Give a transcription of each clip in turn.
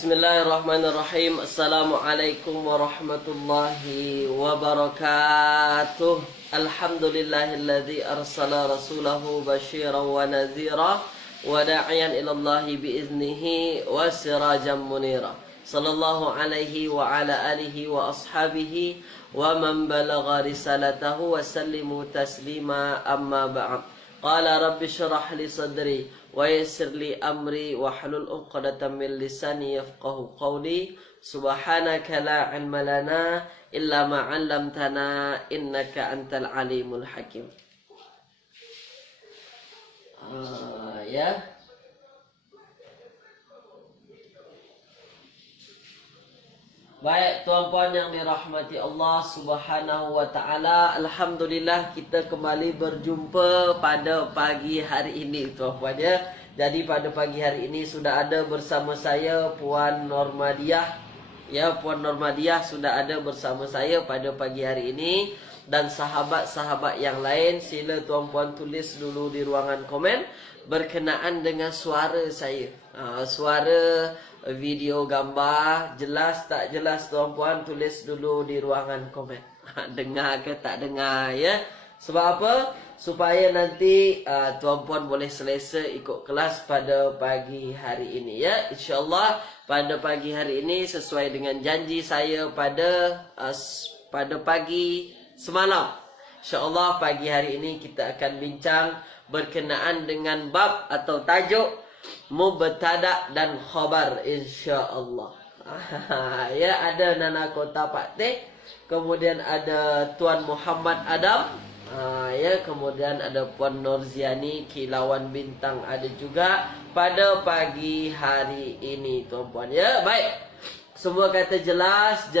Bismillahirrahmanirrahim. Assalamualaikum warahmatullahi wabarakatuh. Alhamdulillahilladzi arsala rasulahu basyiran wa nadhira wa da'iyan ilallahi biiznihi wa sirajan munira. Sallallahu alaihi wa ala alihi wa ashabihi wa man balagha risalatahu wa sallimu taslima amma ba'd. Qala rabbi syrah li sadri wa yassir li amri wa hlul 'uqdatam min lisani yafqahu qawli. Subhanaka la 'ilma lana illa ma 'allamtana innaka antal alimul hakim. Baik tuan-puan yang dirahmati Allah Subhanahu wa taala, alhamdulillah kita kembali berjumpa pada pagi hari ini tuan-puan ya. Jadi pada pagi hari ini sudah ada bersama saya Puan Normadiah. Ya, Puan Normadiah sudah ada bersama saya pada pagi hari ini, dan sahabat-sahabat yang lain sila tuan-puan tulis dulu di ruangan komen berkenaan dengan suara saya. Suara, video, gambar, jelas tak jelas tuan-puan, tulis dulu di ruangan komen. Dengar ke tak dengar ya. Sebab apa? Supaya nanti tuan-puan boleh selesa ikut kelas pada pagi hari ini ya. InsyaAllah pada pagi hari ini sesuai dengan janji saya pada pagi semalam. InsyaAllah pagi hari ini kita akan bincang berkenaan dengan bab atau tajuk mubtada dan khabar insya-Allah. Ya, ada Nana Kota Pakte, kemudian ada Tuan Muhammad Adam, ya, kemudian ada Puan Nurziani Kilauan Bintang ada juga pada pagi hari ini tuan-puan ya. Baik. Semua kata jelas,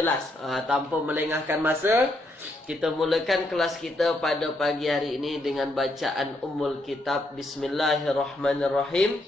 tanpa melengahkan masa, kita mulakan kelas kita pada pagi hari ini dengan bacaan Ummul Kitab. Bismillahirrahmanirrahim.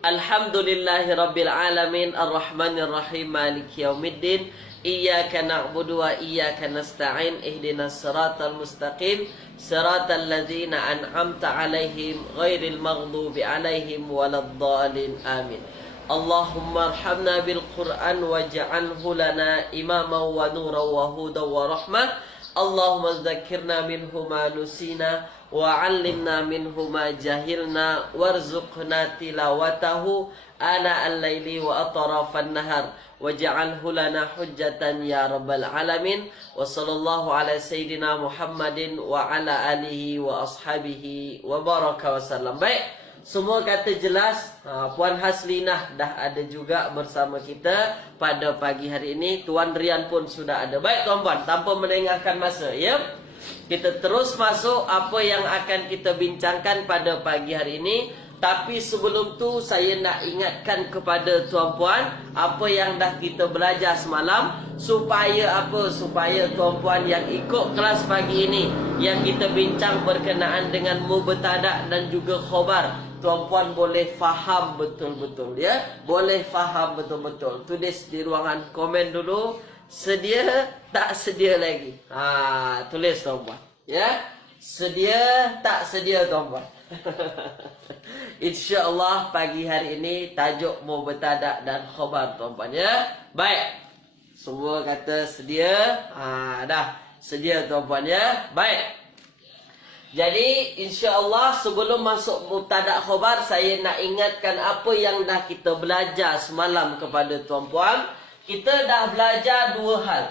Alhamdulillahi Rabbil Alamin Ar-Rahmanir Rahim Maliki Yaumiddin Iyyaka na'budu wa iyyaka nasta'in Ihdinas siratal mustaqim Siratal ladzina an'amta 'alaihim ghairil maghdubi 'alaihim waladdallin. Amin. Allahumma arhamna bil Qur'an waj'alhu lana imaman wa nuran wa hudan wa rahmah. Allahumma dzakkirna minhu ma nusina wa 'allimna minhu ma jahilna warzuqna tilawatahu ana al-laili wa atrafan nahar waj'alhu lana hujjatan ya rabbal alamin. Wa sallallahu ala sayyidina Muhammadin wa ala alihi wa ashabihi wa baraka wasallam. Baik, semua kata jelas. Puan Haslinah dah ada juga bersama kita pada pagi hari ini. Tuan Rian pun sudah ada. Baik tuan-puan, tanpa melengahkan masa ya, kita terus masuk apa yang akan kita bincangkan pada pagi hari ini. Tapi sebelum tu saya nak ingatkan kepada tuan-puan apa yang dah kita belajar semalam, supaya apa? Supaya tuan-puan yang ikut kelas pagi ini yang kita bincang berkenaan dengan mubtada dan juga khabar, tuan-puan boleh faham betul-betul ya. Boleh faham betul-betul. Tulis di ruangan komen dulu, sedia tak sedia lagi. Tulis tuan-puan ya. Sedia tak sedia tuan-puan. InsyaAllah pagi hari ini tajuk mubtada dan khabar tuan-puan ya. Baik, semua kata sedia. Dah sedia tuan-puan ya. Baik. Jadi insya-Allah sebelum masuk mubtada khabar, saya nak ingatkan apa yang dah kita belajar semalam kepada tuan-puan. Kita dah belajar dua hal.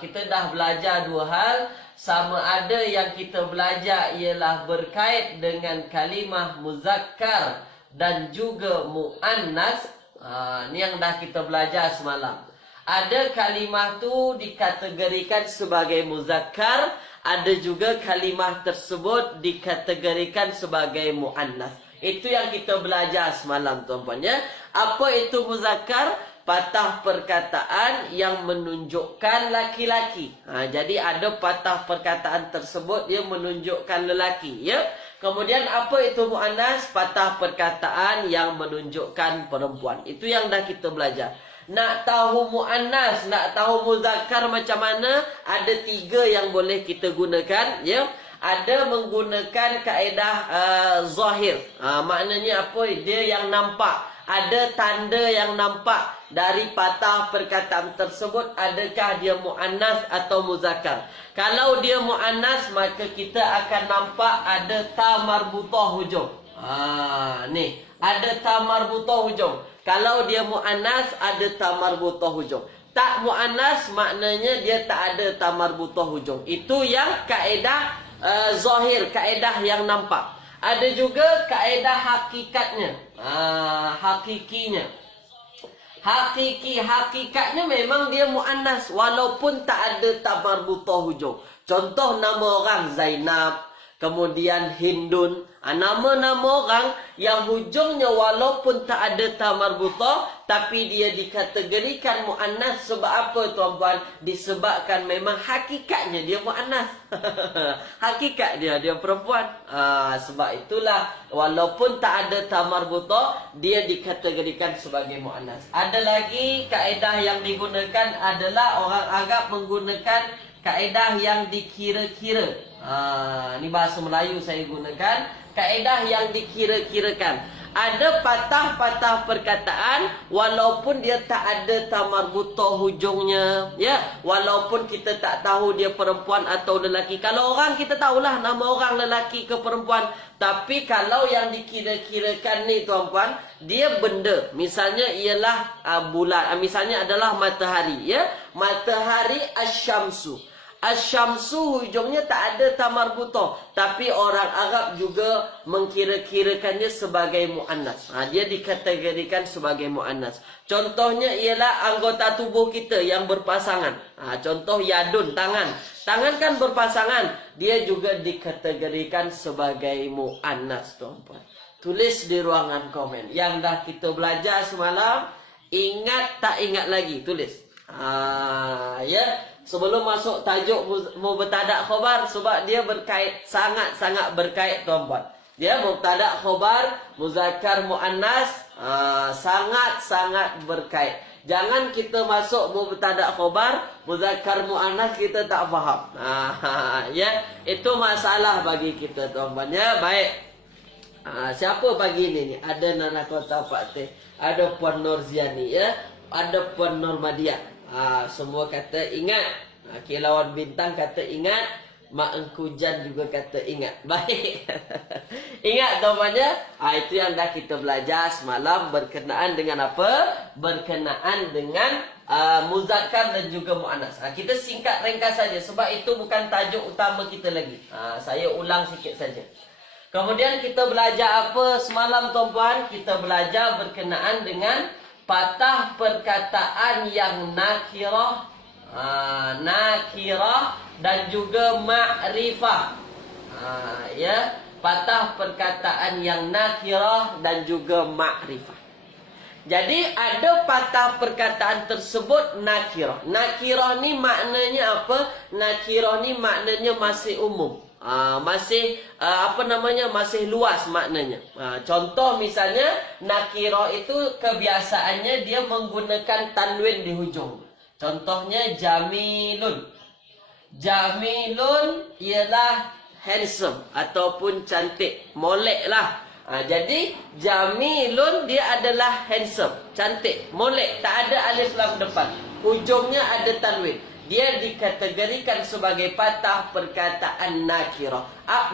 Kita dah belajar dua hal. Sama ada yang kita belajar ialah berkait dengan kalimah muzakkar dan juga muannas. Ni yang dah kita belajar semalam. Ada kalimah tu dikategorikan sebagai muzakkar, ada juga kalimah tersebut dikategorikan sebagai muannas. Itu yang kita belajar semalam tuan-puan ya. Apa itu muzakkar? Patah perkataan yang menunjukkan laki-laki. Jadi ada patah perkataan tersebut yang menunjukkan lelaki ya. Kemudian apa itu muannas? Patah perkataan yang menunjukkan perempuan. Itu yang dah kita belajar. Nak tahu muannas, nak tahu muzakkar macam mana? Ada tiga yang boleh kita gunakan ya. Ada menggunakan kaedah zahir. Maknanya apa? Dia yang nampak. ada tanda yang nampak dari patah perkataan tersebut, adakah dia muannas atau muzakkar. Kalau dia muannas, maka kita akan nampak ada ta marbutah hujung. Ni, ada ta marbutah hujung. Kalau dia muannas, ada ta marbutah hujung. Tak muannas, maknanya dia tak ada ta marbutah hujung. Itu yang kaedah zahir, kaedah yang nampak. Ada juga kaedah hakikatnya, hakikinya. Hakikatnya memang dia muannas walaupun tak ada ta marbutah hujung. Contoh nama orang Zainab, kemudian Hindun, nama-nama orang yang hujungnya walaupun tak ada ta marbutah, tapi dia dikategorikan muannas. Sebab apa tuan-puan? Disebabkan memang hakikatnya dia muannas. Hakikat dia perempuan. Sebab itulah walaupun tak ada ta marbutah, dia dikategorikan sebagai muannas. Ada lagi kaedah yang digunakan adalah orang Arab menggunakan kaedah yang dikira-kira. Ni bahasa Melayu saya gunakan. Kaedah yang dikira-kirakan. Ada patah-patah perkataan walaupun dia tak ada ta marbutah hujungnya, ya. Walaupun kita tak tahu dia perempuan atau lelaki. Kalau orang kita tahulah nama orang lelaki ke perempuan. Tapi kalau yang dikira-kirakan ni tuan-puan, dia benda. Misalnya ialah bulan, misalnya adalah matahari, ya. Matahari asyamsu. Asyamsu hujungnya tak ada ta marbutah, tapi orang Arab juga mengkira-kirakannya sebagai muannas. Dia dikategorikan sebagai muannas. Contohnya ialah anggota tubuh kita yang berpasangan. Contoh yadun, tangan. Tangan kan berpasangan, dia juga dikategorikan sebagai muannas, tuan-puan. Tulis di ruangan komen. Yang dah kita belajar semalam, ingat tak ingat lagi, tulis. Ya. Sebelum masuk tajuk mubtada' khobar, sebab dia berkait, sangat-sangat berkait tuan-puan. Dia mubtada' khobar, muzakkar muannas, sangat-sangat berkait. Jangan kita masuk mubtada' khobar, muzakkar muannas kita tak faham. Ya, itu masalah bagi kita tuan-puan. Ya, baik. Siapa pagi ni? Ada Nana Kota Pak Teh, ada Puan Nurziani, ya, ada Puan Nurmadiah. Semua kata ingat. Kilauan Bintang kata ingat. Mak Engku Jan juga kata ingat. Baik. Ingat tuan-puannya. Itu yang dah kita belajar semalam. Berkenaan dengan apa? Berkenaan dengan muzakkar dan juga muannas. Kita singkat ringkas saja. Sebab itu bukan tajuk utama kita lagi. Saya ulang sikit saja. Kemudian kita belajar apa semalam tuan-puan? Kita belajar berkenaan dengan patah perkataan yang nakirah, dan juga ma'rifah. Ya, patah perkataan yang nakirah dan juga ma'rifah. Jadi ada patah perkataan tersebut nakirah. Nakirah ni maknanya apa? Nakirah ni maknanya masih umum. Masih masih luas maknanya. Contoh misalnya nakirah itu kebiasaannya dia menggunakan tanwin di hujung. Contohnya jamilun. Jamilun ialah handsome ataupun cantik, molek lah. Jadi jamilun dia adalah handsome, cantik, molek, tak ada alif lam depan. Hujungnya ada tanwin. Dia dikategorikan sebagai patah perkataan nakirah.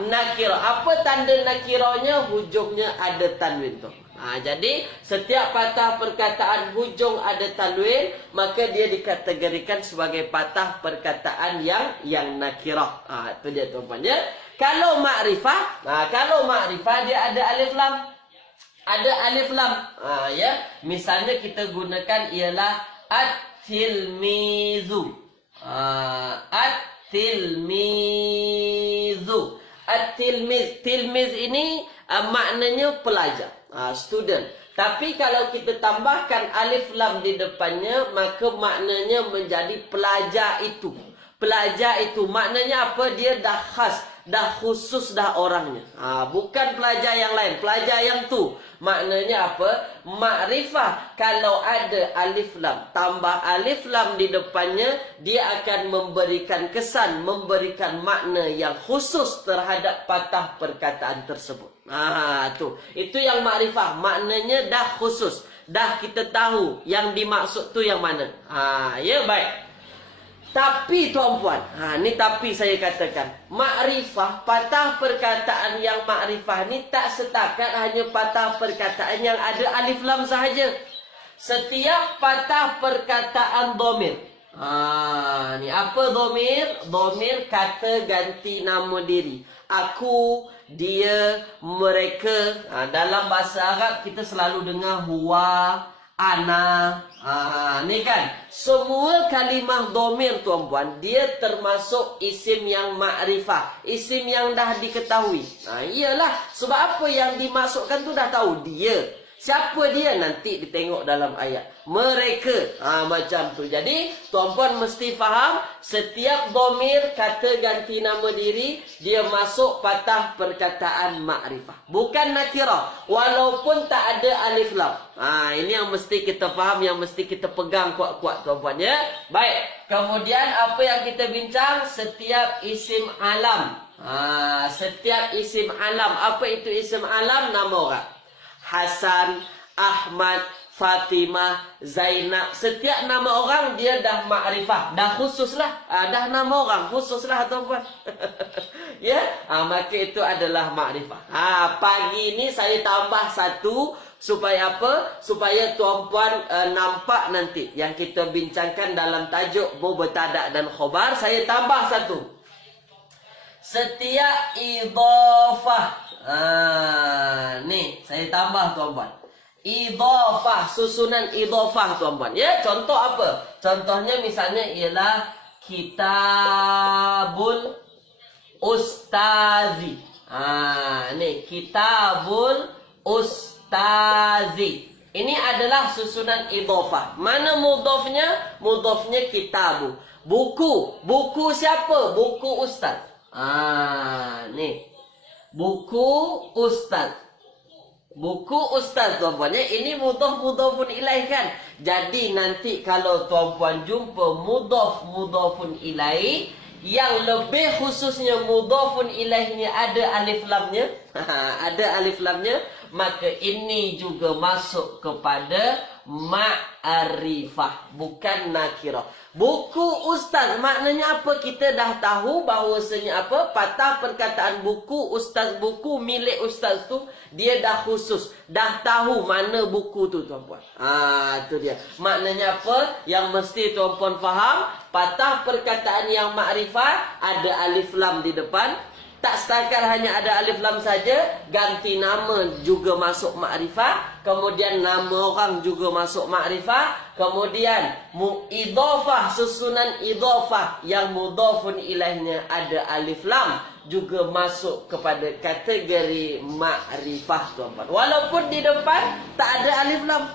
Nakirah. Apa tanda nakirahnya? Hujungnya ada tanwin tu. Jadi setiap patah perkataan hujung ada tanwin, maka dia dikategorikan sebagai patah perkataan yang nakirah. Itu dia tuan-puan ya. Kalau ma'rifah, dia ada alif lam. Ada alif lam. Ya. Misalnya kita gunakan ialah at-tilmizu. At-tilmizu. At-tilmiz. Tilmiz ini maknanya pelajar, student. Tapi kalau kita tambahkan alif lam di depannya, maka maknanya menjadi pelajar itu. Pelajar itu maknanya apa? Dia dah khas, dah khusus dah orangnya. Bukan pelajar yang lain, pelajar yang tu. Maknanya apa? Makrifah. Kalau ada alif lam, tambah alif lam di depannya, dia akan memberikan kesan, memberikan makna yang khusus terhadap patah perkataan tersebut. Tu. Itu yang makrifah, maknanya dah khusus. dah kita tahu yang dimaksud tu yang mana. Ya, baik. Tapi tuan-puan, ni tapi saya katakan, makrifah, patah perkataan yang makrifah ni tak setakat hanya patah perkataan yang ada alif lam sahaja. Setiap patah perkataan domir. Ni apa domir? Domir kata ganti nama diri. Aku, dia, mereka. Dalam bahasa Arab kita selalu dengar huwa, ana. Ni kan, semua kalimah domir tuan-puan, dia termasuk isim yang makrifah, isim yang dah diketahui. Iyalah, sebab apa yang dimasukkan tu dah tahu dia. Siapa dia nanti ditengok dalam ayat. Mereka. Macam tu. Jadi, tuan-puan mesti faham, setiap domir kata ganti nama diri, dia masuk patah perkataan makrifah. Bukan nakirah. Walaupun tak ada alif lam. Ini yang mesti kita faham, yang mesti kita pegang kuat-kuat tuan-puan ya. Baik. Kemudian apa yang kita bincang? Setiap isim alam. Setiap isim alam. Apa itu isim alam? Nama orang. Hasan, Ahmad, Fatimah, Zainab. Setiap nama orang dia dah makrifah. Dah khusus lah. Dah nama orang. Khusus lah tuan-puan. Ya. Maka itu adalah makrifah. Pagi ni saya tambah satu. Supaya apa? Supaya tuan-puan nampak nanti. Yang kita bincangkan dalam tajuk mubtada' dan khobar. Saya tambah satu. Setiap idhafah. Ni saya tambah tuan-puan. Idhafah, susunan idhafah tuan-puan. Ya, contoh apa? Contohnya misalnya ialah kitabul ustazi. Ni kitabul ustazi. Ini adalah susunan idhafah. Mana mudhafnya? Mudhafnya kitabu. Buku. Buku siapa? Buku ustaz. Ni. Buku ustaz. Buku ustaz tuan-puan ya. Ini mudhaf-mudhafun ilaih kan. Jadi nanti kalau tuan-puan jumpa mudhaf-mudhafun ilaih, yang lebih khususnya mudhafun ilaihnya ada alif lamnya. Ada alif lamnya. Maka ini juga masuk kepada ma'rifah. Bukan nakirah. Buku ustaz maknanya apa? Kita dah tahu bahawasanya apa? Patah perkataan buku ustaz, buku milik ustaz tu dia dah khusus. Dah tahu mana buku tu tuan-puan. Itu dia. Maknanya apa? Yang mesti tuan-puan faham, patah perkataan yang makrifah ada alif lam di depan. Tak setakat hanya ada alif lam saja, ganti nama juga masuk makrifah, kemudian nama orang juga masuk makrifah, kemudian idhafah, susunan idhafah yang mudhafun ilaihnya ada alif lam juga masuk kepada kategori makrifah tuan-tuan. Walaupun di depan tak ada alif lam.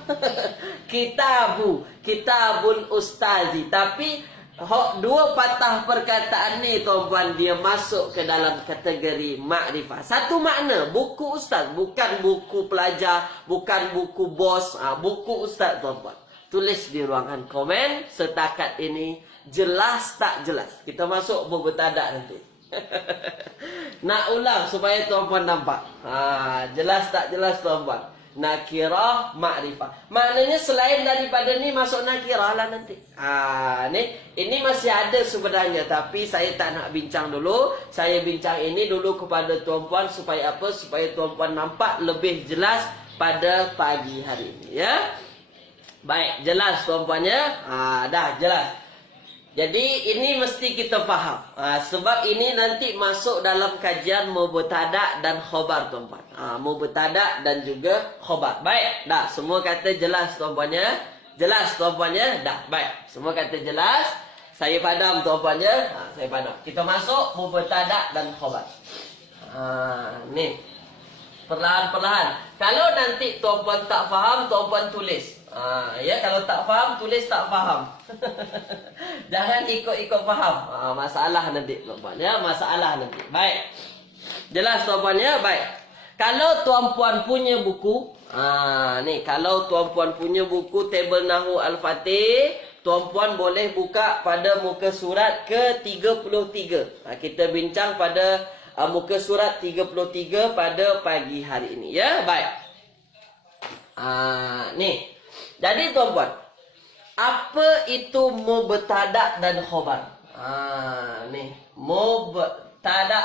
Kitabul ustazi, tapi dua patah perkataan ni tuan-puan dia masuk ke dalam kategori makrifah. Satu makna, buku ustaz, bukan buku pelajar, bukan buku bos, buku ustaz tuan-puan. Tulis di ruangan komen setakat ini jelas tak jelas. Kita masuk mubtada' nanti. Nak ulang supaya tuan-puan nampak. Jelas tak jelas tuan-puan. Nakirah, makrifah. Maknanya selain daripada ni masuk nakirah lah nanti. Ini masih ada sebenarnya, tapi saya tak nak bincang dulu. Saya bincang ini dulu kepada tuan-puan supaya apa? Supaya tuan-puan nampak lebih jelas pada pagi hari ini ya. Baik, jelas tuan-puan ya. Dah jelas. Jadi ini mesti kita faham. Sebab ini nanti masuk dalam kajian mubtada' dan khobar tuan-puan. Mubtada' dan juga khobar. Baik, dah semua kata jelas tuan-puan ya. Jelas tuan-puan ya. Dah, baik. Semua kata jelas. Saya padam tuan-puan ya. Saya padam. Kita masuk mubtada' dan khobar. Ni. Perlahan-perlahan. Kalau nanti tuan-puan tak faham, tuan-puan tulis. Ya, kalau tak faham, tulis tak faham. Jangan ikut-ikut faham. Masalah nanti tuan-puan ya, masalah nanti. Baik. Jelas tuan-puan ya, baik. Kalau tuan-puan punya buku, ni kalau tuan-puan punya buku tabel Nahwu Al-Fatih, tuan-puan boleh buka pada muka surat ke-33. Kita bincang pada muka surat 33 pada pagi hari ini ya. Baik. Ni Jadi tuan-puan, apa itu mubtada dan khobar? Nih, mubtada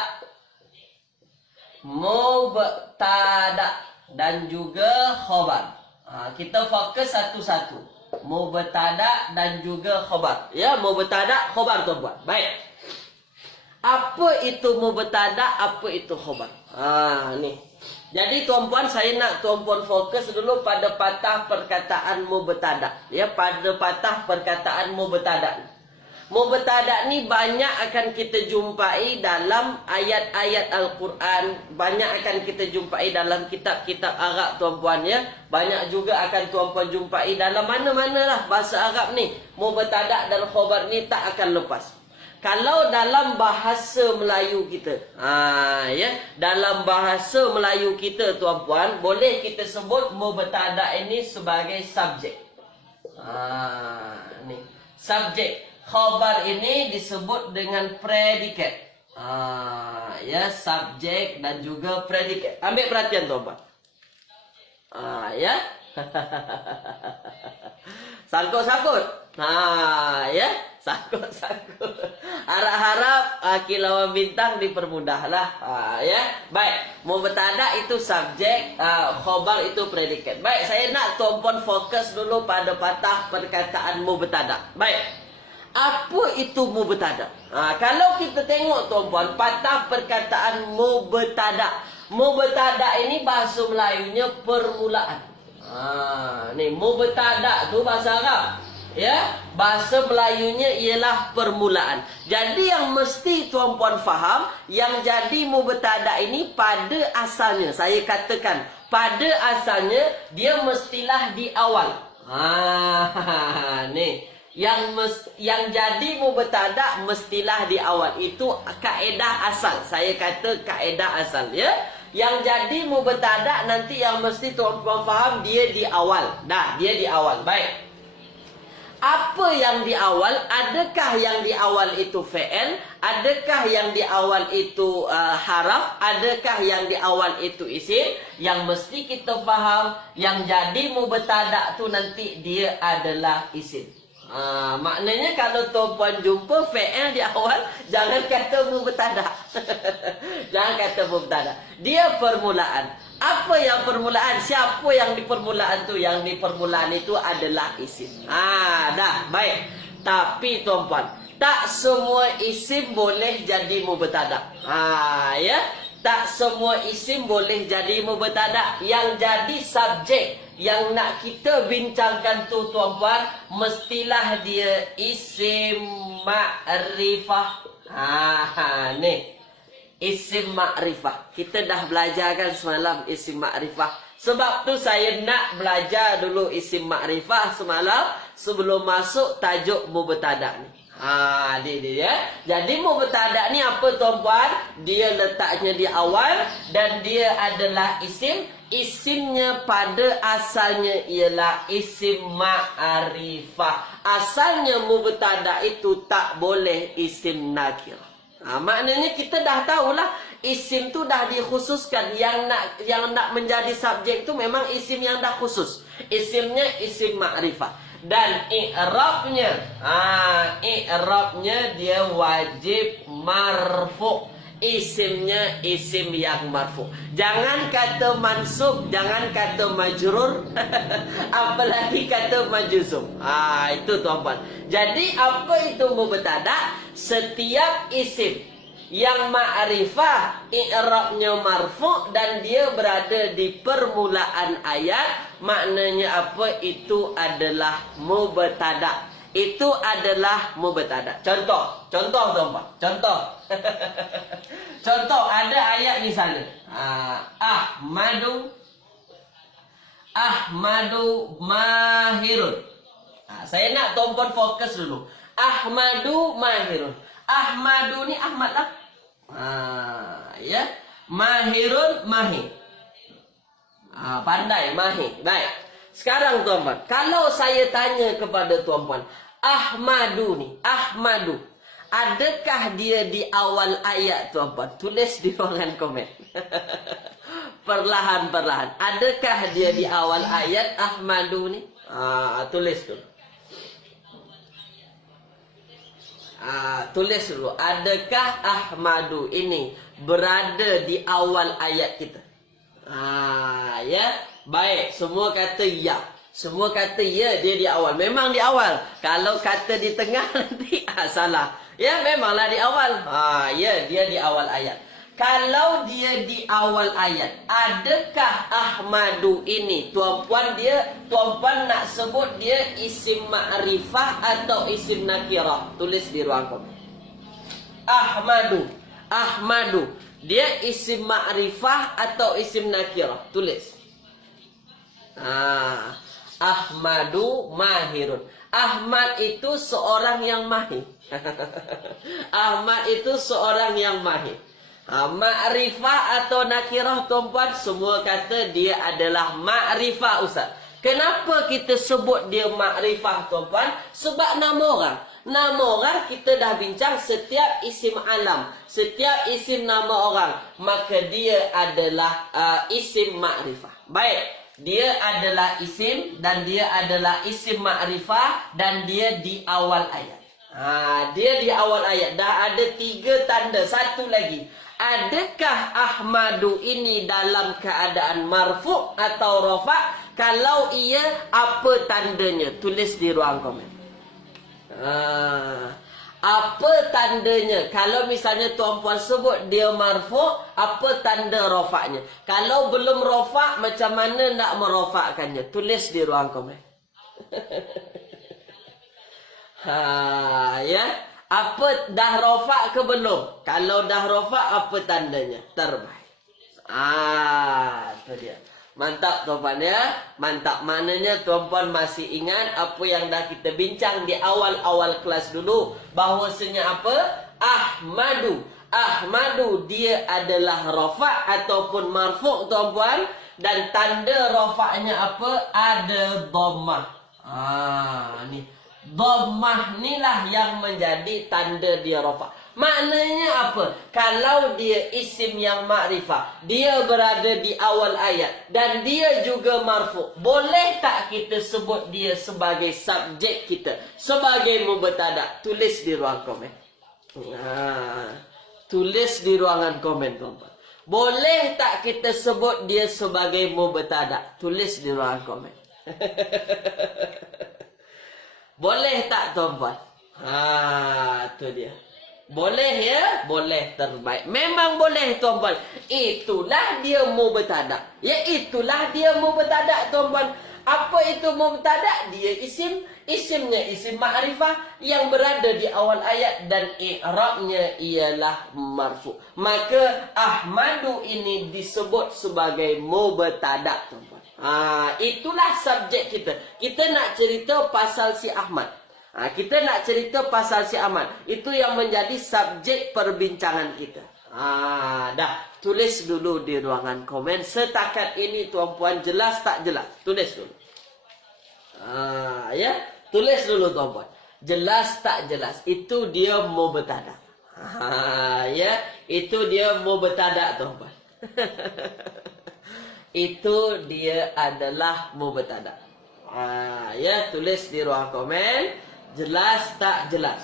dan juga khobar. Kita fokus satu-satu. Mubtada dan juga khobar. Ya, mubtada, khobar tuan-puan. Baik. Apa itu mubtada, apa itu khobar? Nih. Jadi tuan-puan, saya nak tuan-puan fokus dulu pada patah perkataan mubtada. Ya, pada patah perkataan mubtada. Mubtada ni banyak akan kita jumpai dalam ayat-ayat Al-Quran. Banyak akan kita jumpai dalam kitab-kitab Arab tuan-puan ya. Banyak juga akan tuan-puan jumpai dalam mana-mana lah bahasa Arab ni. Mubtada dan khobar ni tak akan lepas. Kalau dalam bahasa Melayu kita, ya, dalam bahasa Melayu kita tuan-puan, boleh kita sebut mubtada ini sebagai subjek. Ni subjek. Khabar ini disebut dengan predikat. Ya, subjek dan juga predikat. Ambil perhatian tuan-puan. Ya. Sangkut-sangkut. Ya, sangkut-sangkut. Harap-harap kilauan bintang dipermudahlah. Ya. Baik, mubtada itu subjek, khabar itu predikat. Baik, saya nak tuan-puan fokus dulu pada patah perkataan mubtada. Baik. Apa itu mubtada? Kalau kita tengok tuan-puan, patah perkataan mubtada. Mubtada ini bahasa Melayunya permulaan. Ni mubtada tu bahasa Arab. Ya, bahasa Melayunya ialah permulaan. Jadi yang mesti tuan-puan faham, yang jadi mubtada ini pada asalnya, saya katakan, pada asalnya dia mestilah di awal. Ni yang jadi mubtada mestilah di awal. Itu kaedah asal. Saya kata kaedah asal ya. Yang jadi mubtada nanti yang mesti tuan-tuan faham, dia di awal. Dia di awal. Baik. Apa yang di awal? Adakah yang di awal itu fi'il? Adakah yang di awal itu haraf? Adakah yang di awal itu isim? Yang mesti kita faham, yang jadi mubtada tu nanti dia adalah isim. Maknanya kalau tuan-puan jumpa fi'il di awal, jangan kata mubtada. Jangan kata mubtada. Dia permulaan. Apa yang permulaan? Siapa yang di permulaan tu? Yang di permulaan itu adalah isim. Dah, baik. Tapi tuan-puan, tak semua isim boleh jadi mubtada. Ya. Tak semua isim boleh jadi mubtada. Yang jadi subjek yang nak kita bincangkan tu tuan-puan, mestilah dia isim ma'rifah. Ni isim ma'rifah. Kita dah belajarkan semalam isim ma'rifah. Sebab tu saya nak belajar dulu isim ma'rifah semalam sebelum masuk tajuk mubtada ni. Dia. Jadi mubtada ni apa tuan-puan? Dia letaknya di awal dan dia adalah isim. Isimnya pada asalnya ialah isim ma'rifah. Asalnya mubtada itu tak boleh isim nakir. Maknanya kita dah tahulah isim tu dah dikhususkan. Yang nak menjadi subjek tu memang isim yang dah khusus. Isimnya isim ma'rifah. Dan i'rabnya, i'rabnya dia wajib marfu. Isimnya isim yang marfu. Jangan kata mansub, jangan kata majrur, apalagi kata majzum. Itu tuan-puan. Jadi apa itu mubtada? Setiap isim yang ma'rifah, i'rabnya marfu dan dia berada di permulaan ayat, maknanya apa? Itu adalah mubtada. Itu adalah mubtada. Contoh tuan-puan. Contoh. Contoh, ada ayat misalnya. Ahmadu mahirun. Saya nak tuan-puan fokus dulu. Ahmadu mahirun. Ahmadu ni Ahmad lah. Ya. Mahirun mahir. Pandai, mahir. Baik. Sekarang tuan-puan, kalau saya tanya kepada tuan-puan, Ahmadu ni, Ahmadu, adakah dia di awal ayat tuan-puan? Tulis di ruangan komen. Perlahan-perlahan. Adakah dia di awal ayat Ahmadu ni? Tulis dulu. Tulis dulu. Adakah Ahmadu ini berada di awal ayat kita? Ya. Baik, semua kata ya. Semua kata ya, dia di awal. Memang di awal. Kalau kata di tengah nanti salah. Ya, memanglah di awal. Ya, dia di awal ayat. Kalau dia di awal ayat, adakah Ahmadu ini, tuan-puan nak sebut dia isim ma'rifah atau isim nakirah? Tulis di ruang komen. Ahmadu, dia isim ma'rifah atau isim nakirah? Tulis. Ahmadu mahirun. Ahmad itu seorang yang mahir. Ahmad itu seorang yang mahir. Ma'rifah atau nakirah, tuan-puan, semua kata dia adalah ma'rifah, Ustaz. Kenapa kita sebut dia ma'rifah, tuan-puan? Sebab nama orang. Nama orang kita dah bincang, setiap isim alam, setiap isim nama orang, maka dia adalah isim ma'rifah. Baik, dia adalah isim dan dia adalah isim ma'rifah dan dia di awal ayat. Dia di awal ayat. Dah ada 3 tanda. Satu lagi. Adakah Ahmadu ini dalam keadaan marfu' atau rafa'? Kalau iya, apa tandanya? Tulis di ruang komen. Apa tandanya? Kalau misalnya tuan-puan sebut dia marfu', apa tanda rafa'nya? Kalau belum rafa', macam mana nak merafa'kannya? Tulis di ruang komen. Ya. Apa dah rafa' ke belum? Kalau dah rafa', apa tandanya? Terbaik. Itu dia. Mantap tuan-puan ya. Mantap. Maknanya tuan-puan masih ingat apa yang dah kita bincang di awal-awal kelas dulu. Bahawasanya apa? Ahmadu dia adalah rafa' ataupun marfu' tuan-puan. Dan tanda rafa'nya apa? Ada dhammah. Ni. Dhammah inilah yang menjadi tanda dia rafa'. Maknanya apa? Kalau dia isim yang ma'rifah, dia berada di awal ayat dan dia juga marfu', boleh tak kita sebut dia sebagai subjek kita, sebagai mubtada'? Tulis di ruang komen. Tulis di ruangan komen, tuan-tuan. Boleh tak kita sebut dia sebagai mubtada'? Tulis di ruangan komen. Boleh tak, tuan-puan? Itu dia. Boleh ya? Boleh, terbaik. Memang boleh, tuan-puan. Itulah dia mubtada'. Ya, itulah dia mubtada', tuan-puan. Apa itu mubtada'? Dia isimnya isim ma'rifah yang berada di awal ayat dan i'rabnya ialah marfu'. Maka Ahmadu ini disebut sebagai mubtada', tuan-puan. Itulah subjek kita. Kita nak cerita pasal si Ahmad. Kita nak cerita pasal si Ahmad. Itu yang menjadi subjek perbincangan kita. Dah. Tulis dulu di ruangan komen. Setakat ini tuan-puan jelas tak jelas? Tulis dulu. Ya. Tulis dulu tuan-puan. Jelas tak jelas? Itu dia mubtada'. Ya. Itu dia mubtada', tuan-puan. Itu dia adalah mubtada'. Ya, tulis di ruang komen. Jelas tak jelas?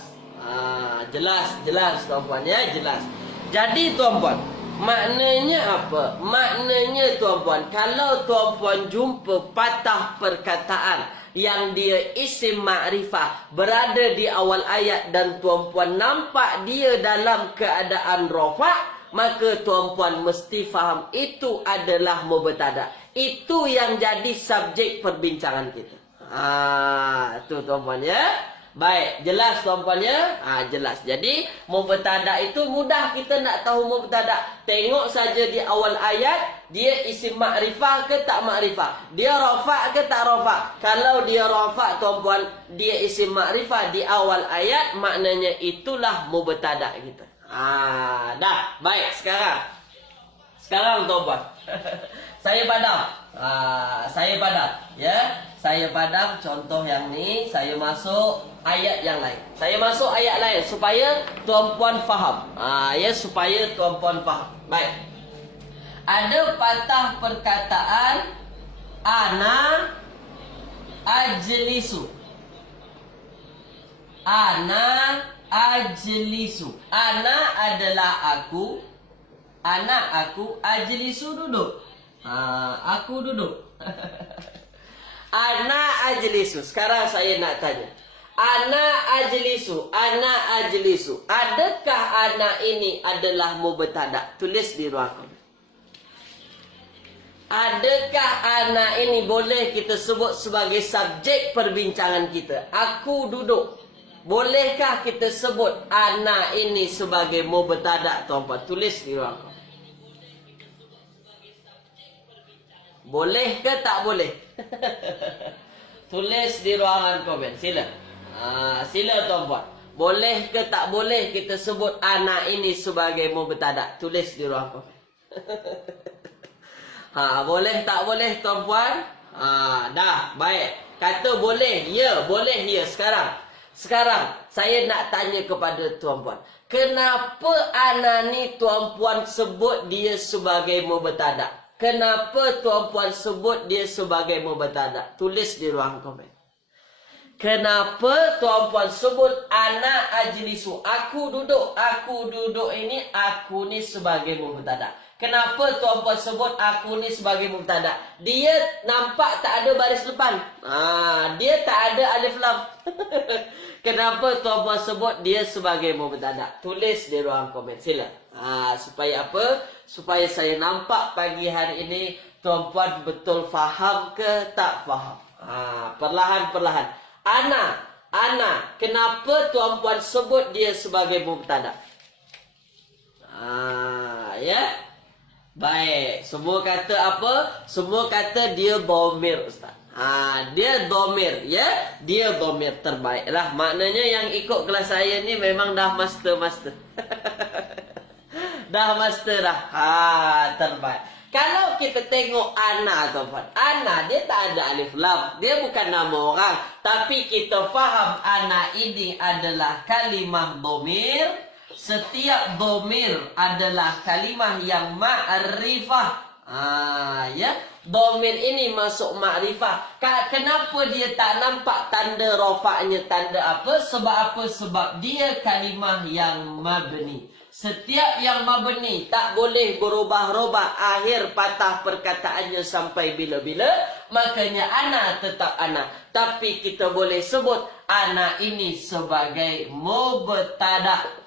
Jelas tuan-puan ya, jelas. Jadi tuan-puan, maknanya apa? Maknanya tuan-puan, kalau tuan-puan jumpa patah perkataan yang dia isim ma'rifah berada di awal ayat dan tuan-puan nampak dia dalam keadaan rafa', maka tuan-puan mesti faham itu adalah mubtada'. Itu yang jadi subjek perbincangan kita. Itu tuan-puan ya. Baik, jelas tuan-puan ya? Jelas. Jadi mubtada' itu mudah kita nak tahu mubtada'. Tengok saja di awal ayat, dia isim ma'rifah ke tak ma'rifah? Dia rafa' ke tak rafa'? Kalau dia rafa', tuan-puan, dia isim ma'rifah di awal ayat, maknanya itulah mubtada' kita. Dah. Baik, sekarang tuan-puan. Saya padam. Ya. Saya padam contoh yang ni, saya masuk ayat yang lain. Saya masuk ayat lain supaya tuan-puan faham. Ya, supaya tuan-puan faham. Baik. Ada patah perkataan ana ajlisu. Ana ajlisu. Ana adalah aku. Anak aku. Ajlisu duduk. Aku duduk. Ana ajlisu. Sekarang saya nak tanya. Ana ajlisu. Ana ajlisu. Adakah ana ini adalah mubtada'? Tulis di ruang komen. Adakah ana ini boleh kita sebut sebagai subjek perbincangan kita? Aku duduk. Bolehkah kita sebut ana ini sebagai mubtada', tuan-puan? Tulis di ruang komen. Boleh ke tak boleh? Tulis di ruangan komen. Sila. Sila tuan-puan. Boleh ke tak boleh kita sebut ana ini sebagai mubtada'? Tulis di ruang komen. Boleh tak boleh tuan-puan? Dah, baik. Kata boleh, ya, boleh, ya. Sekarang saya nak tanya kepada tuan-puan. Kenapa ana ni tuan-puan sebut dia sebagai mubtada'? Kenapa tuan-puan sebut dia sebagai mubtada'? Tulis di ruang komen. Kenapa tuan-puan sebut ana ajlisu? Aku duduk. Aku duduk ini, aku ni sebagai mubtada'. Kenapa tuan-puan sebut aku ni sebagai mubtada'? Dia nampak tak ada baris depan. Dia tak ada alif lam. Kenapa tuan-puan sebut dia sebagai mubtada'? Tulis di ruang komen. Sila. Supaya apa? Supaya saya nampak pagi hari ini tuan-puan betul faham ke tak faham. Perlahan-perlahan. Ana. Kenapa tuan-puan sebut dia sebagai mubtada'? Ya. Baik. Semua kata apa? Semua kata dia dhamir, Ustaz. Dia dhamir, ya. Dia dhamir. Terbaiklah. Maknanya yang ikut kelas saya ni memang dah master. Dah master dah. Terbaik. Kalau kita tengok ana, tuan-puan. Ana dia tak ada alif lam. Dia bukan nama orang. Tapi kita faham ana ini adalah kalimah dhamir. Setiap dhamir adalah kalimah yang ma'rifah. Ya. Dhamir ini masuk ma'rifah. Kenapa dia tak nampak tanda rafa'nya, tanda apa? Sebab apa? Sebab dia kalimah yang mabni. Setiap yang mabni tak boleh berubah-ubah akhir patah perkataannya sampai bila-bila. Makanya ana tetap ana. Tapi kita boleh sebut ana ini sebagai mubtada'.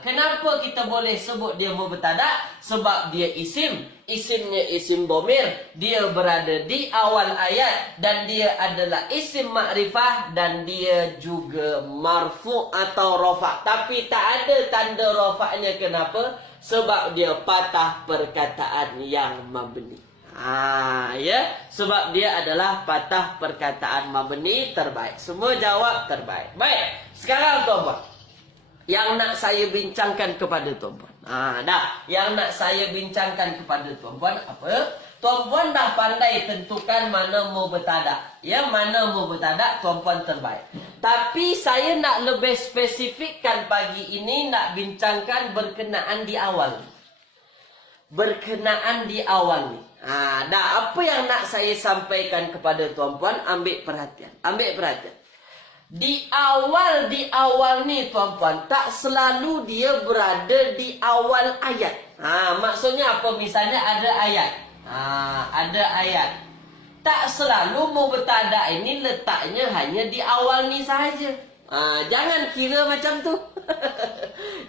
Kenapa kita boleh sebut dia mubtada'? Sebab dia isim. Isimnya isim dhamir. Dia berada di awal ayat. Dan dia adalah isim ma'rifah. Dan dia juga marfu' atau rafa'. Tapi tak ada tanda rafa'nya. Kenapa? Sebab dia patah perkataan yang mabni. Ya. Sebab dia adalah patah perkataan mabni. Terbaik. Semua jawab terbaik. Baik. Sekarang tuan-tuan, yang nak saya bincangkan kepada tuan-puan. Yang nak saya bincangkan kepada tuan-puan apa? Tuan-puan dah pandai tentukan mana mubtada'. Ya, mana mubtada', tuan-puan terbaik. Tapi saya nak lebih spesifikkan pagi ini, nak bincangkan berkenaan di awal. Berkenaan di awal ni. Apa yang nak saya sampaikan kepada tuan-puan, ambil perhatian. Ambil perhatian. Di awal ni tuan-puan, tak selalu dia berada di awal ayat. Maksudnya apa? Misalnya ada ayat. Ada ayat. Tak selalu mubtada' ini letaknya hanya di awal ni sahaja. Jangan kira macam tu.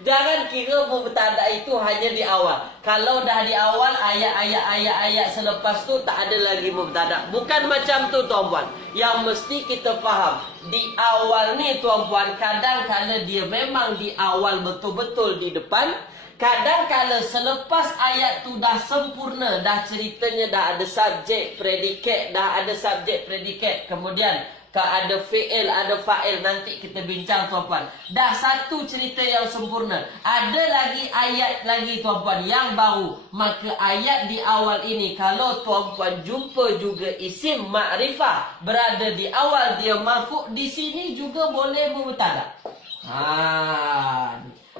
Jangan kira mubtada' itu hanya di awal. Kalau dah di awal, ayat selepas tu tak ada lagi mubtada'. Bukan macam tu tuan-puan. Yang mesti kita faham, di awal ni tuan-puan, kadang-kadang dia memang di awal betul-betul di depan. Kadang-kadang selepas ayat tu dah sempurna, dah ceritanya dah ada subjek, predikat, kemudian ada fi'il, ada fa'il, nanti kita bincang tuan-puan. Dah satu cerita yang sempurna. Ada lagi ayat lagi tuan-puan yang baru. Maka ayat di awal ini, kalau tuan-puan jumpa juga isim ma'rifah berada di awal, dia marfu', di sini juga boleh mubtada'.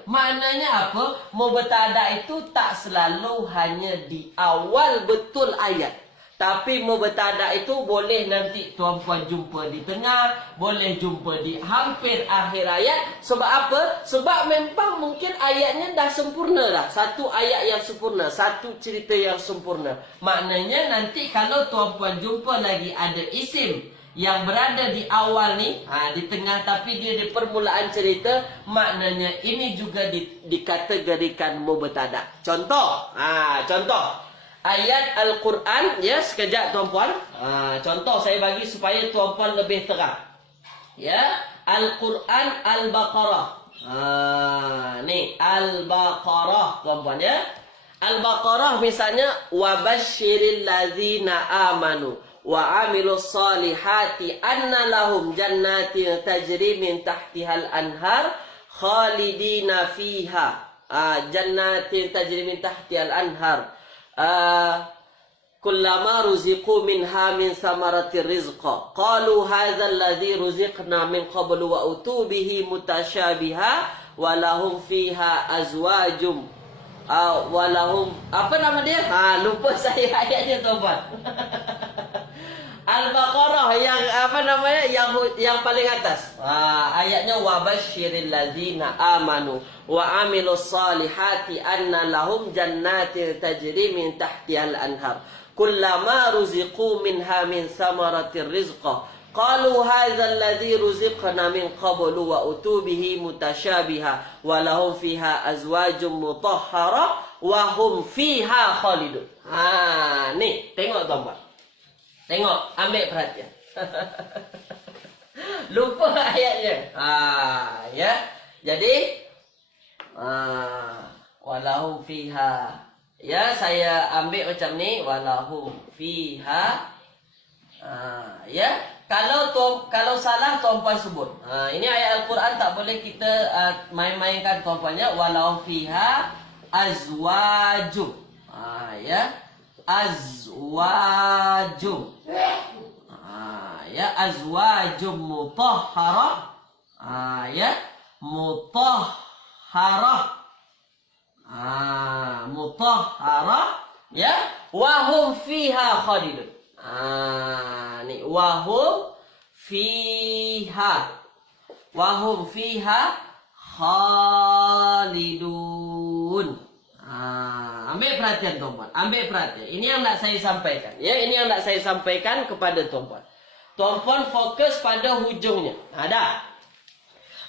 Maknanya apa? Mubtada' itu tak selalu hanya di awal betul ayat. Tapi mubtada itu boleh nanti tuan-puan jumpa di tengah, boleh jumpa di hampir akhir ayat. Sebab apa? Sebab memang mungkin ayatnya dah sempurna dah. Satu ayat yang sempurna, satu cerita yang sempurna. Maknanya nanti kalau tuan-puan jumpa lagi ada isim yang berada di awal ni, di tengah tapi dia di permulaan cerita, maknanya ini juga dikategorikan mubtada. Contoh, contoh ayat Al-Quran, ya, sekejap tuan-puan. Contoh saya bagi supaya tuan-puan lebih terang. Ya, Al-Quran Al-Baqarah. Ni Al-Baqarah tuan-puan ya. Al-Baqarah misalnya wabashshiril ladzina amanu wa amilus solihati anna lahum jannatin tajri min tahtihal anhar khalidina fiha. Jannatin tajri min tahtihal anhar. Kullama ruziqu minha min samaratir rizqa qalu hadzal ladzi ruziqna min qablu wa utubihi mutasyabiha wa lahum fiha azwajum wa lahum apa nama dia? Lupa saya ayatnya tuan-tuan. Al-Baqarah yang apa namanya? Yang paling atas. Ayatnya wabashshiril ladzina amanu wa amilus solihati anna lahum jannatin tajri min tahtihal anhar. Kullama ruziqu minha min samaratir rizqa qalu hadzal ladzi ruziqna min qablu wa utubihi mutasyabiha wa lahum fiha azwajum mutahhara wa hum fiha khalidun. Ni tengok tuan-tuan. Tengok, ambil perhatian. Lupa ayatnya. Ya. Jadi walahum fiha. Ya, saya ambil macam ni, walahum fiha. Ya. Kalau salah tuan-puan sebut. Ini ayat Al-Quran tak boleh kita main-mainkan tuan-puannya. Walahum fiha azwajum. Ya. Azwajum. Ya, azwajum mutahharah. Ya, mutahharah. Mutahharah, ya, wahum fiha khalidun. Ni wahum fiha khalidun. Ambil perhatian tuan-puan, ambil perhatian. Ini yang nak saya sampaikan. Ya, ini yang nak saya sampaikan kepada tuan-puan. Tuan-puan fokus pada hujungnya. Ada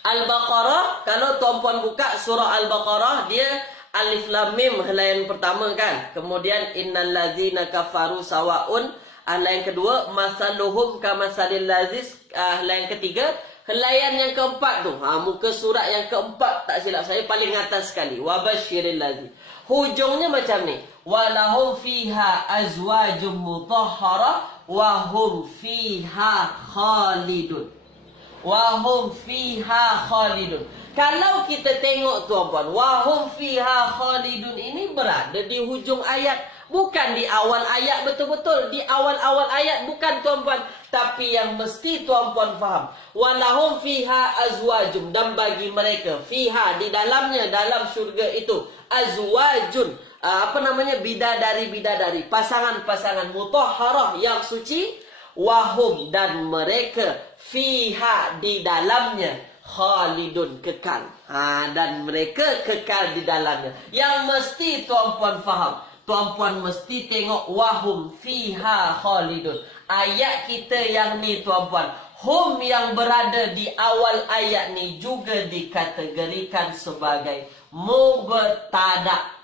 Al-Baqarah. Kalau tuan-puan buka surah Al-Baqarah, dia Alif Lam Mim helaian pertama kan. Kemudian innal ladzina kafaru sawaun helaian kedua, masaluhum kamasalil lazis helaian ketiga. Helaian yang keempat tu, muka surat yang keempat tak silap saya paling atas sekali. Wabashshiril ladzi. Hujungnya macam ni. Walahum fiha azwajum mutahharah wa hum fiha khalidun. Wahum fiha khalidun. Kalau kita tengok tuan-puan, wahum fiha khalidun ini berada di hujung ayat, bukan di awal ayat betul-betul. Di awal-awal ayat bukan tuan-puan, tapi yang mesti tuan-puan faham, walahum fiha azwajum, dan bagi mereka fiha di dalamnya, dalam syurga itu, azwajun, bidadari-bidadari, pasangan-pasangan mutahharah yang suci, wahum, dan mereka fiha di dalamnya khalidun, kekal. Dan mereka kekal di dalamnya. Yang mesti tuan-puan faham, tuan-puan mesti tengok wahum fiha khalidun. Ayat kita yang ni tuan-puan, hum yang berada di awal ayat ni juga dikategorikan sebagai mubtada.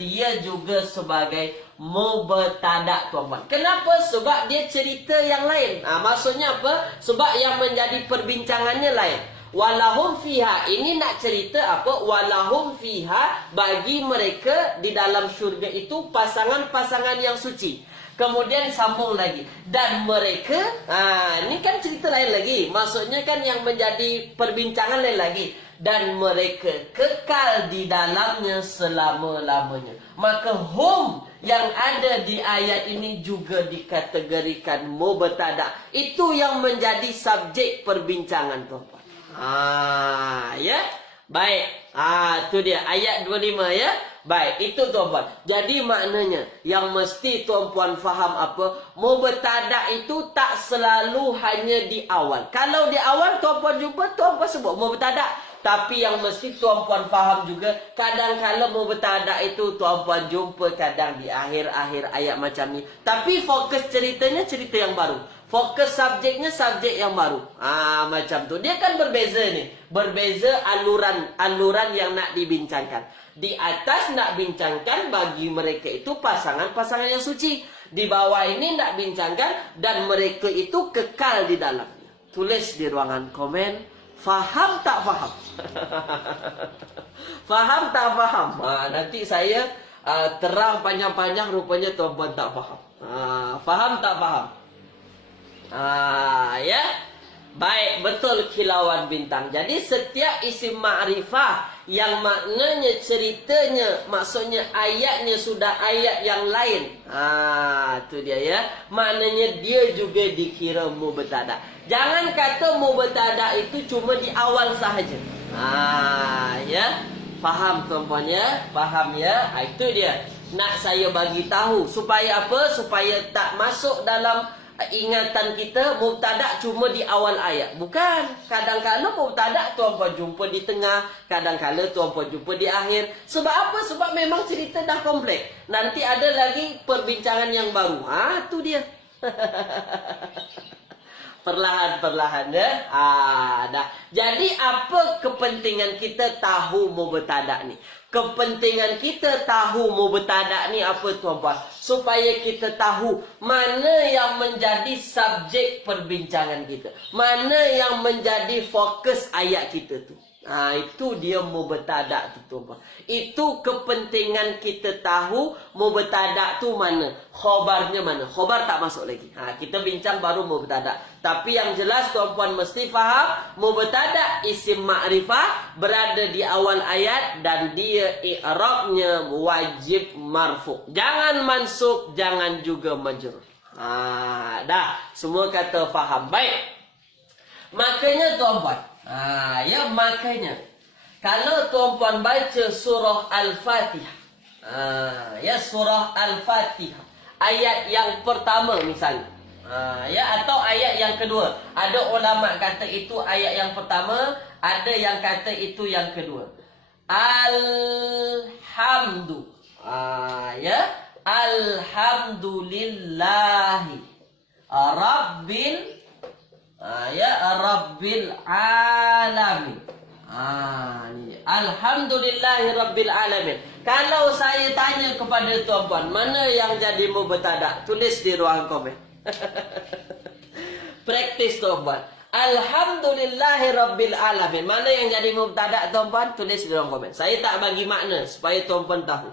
Dia juga sebagai mubtada tuan-puan. Kenapa? Sebab dia cerita yang lain. Maksudnya apa? Sebab yang menjadi perbincangannya lain. Walahum fiha, ini nak cerita apa? Walahum fiha, bagi mereka di dalam syurga itu pasangan-pasangan yang suci. Kemudian sambung lagi, dan mereka, ini kan cerita lain lagi. Maksudnya kan yang menjadi perbincangan lain lagi. Dan mereka kekal di dalamnya selama-lamanya. Maka hum yang ada di ayat ini juga dikategorikan mubtada. Itu yang menjadi subjek perbincangan tuan-tuan. Ya. Baik. Itu dia ayat 25 ya. Baik, itu tuan-puan. Jadi maknanya yang mesti tuan-puan faham apa? Mubtada itu tak selalu hanya di awal. Kalau di awal tuan-puan jumpa, tuan-puan sebut mubtada. Tapi yang mesti tuan-puan faham juga, kadang-kadang mubtada itu tuan-puan jumpa kadang di akhir-akhir ayat macam ni. Tapi fokus ceritanya cerita yang baru. Fokus subjeknya subjek yang baru. Macam tu. Dia kan berbeza ni. Berbeza aluran yang nak dibincangkan. Di atas nak bincangkan bagi mereka itu pasangan-pasangan yang suci. Di bawah ini nak bincangkan dan mereka itu kekal di dalamnya. Tulis di ruangan komen. Faham tak faham? Faham tak faham? Nanti saya terang panjang-panjang, rupanya tuan-puan tak faham. Faham tak faham? Ya. Baik, betul kilauan bintang. Jadi setiap isim ma'rifah yang maknanya ceritanya, maksudnya ayatnya sudah ayat yang lain. Itu dia ya. Maknanya dia juga dikira mubtada. Jangan kata mubtada itu cuma di awal sahaja. Ya. Faham tuan-puan ya? Faham ya? Itu dia. Nak saya bagi tahu supaya apa? Supaya tak masuk dalam ingatan kita mubtada cuma di awal ayat. Bukan. Kadang-kadang mubtada tuan-puan jumpa di tengah, kadang-kadang tuan-puan jumpa di akhir. Sebab apa? Sebab memang cerita dah kompleks. Nanti ada lagi perbincangan yang baru. Tu dia. Perlahan-perlahan ya. Dah. Jadi apa kepentingan kita tahu mubtada ni? Kepentingan kita tahu mubtada ni apa tuan-puan? Supaya kita tahu mana yang menjadi subjek perbincangan kita. Mana yang menjadi fokus ayat kita tu. Itu dia mubtada tu tuan-puan. Itu kepentingan kita tahu mubtada tu mana. Khobarnya mana. Khobar tak masuk lagi. Kita bincang baru mubtada. Tapi yang jelas tuan-puan mesti faham. Mubtada isim ma'rifah berada di awal ayat. Dan dia i'rabnya wajib marfu. Jangan mansub, jangan juga majrur. Dah. Semua kata faham. Baik. Makanya tuan-puan. Ya makanya kalau tuan-puan baca surah Al-Fatihah, ya surah Al-Fatihah ayat yang pertama misalnya, ya atau ayat yang kedua. Ada ulama kata itu ayat yang pertama, ada yang kata itu yang kedua. Alhamdu, ya alhamdulillahi rabbil Rabbil alamin. Alhamdulillahi Rabbil alamin. Kalau saya tanya kepada tuan-puan, mana yang jadi mubtada? Tulis di ruang komen. Praktis tuan-puan. Alhamdulillahi Rabbil alamin. Mana yang jadi mubtada tuan-puan? Tulis di ruang komen. Saya tak bagi makna supaya tuan-puan tahu.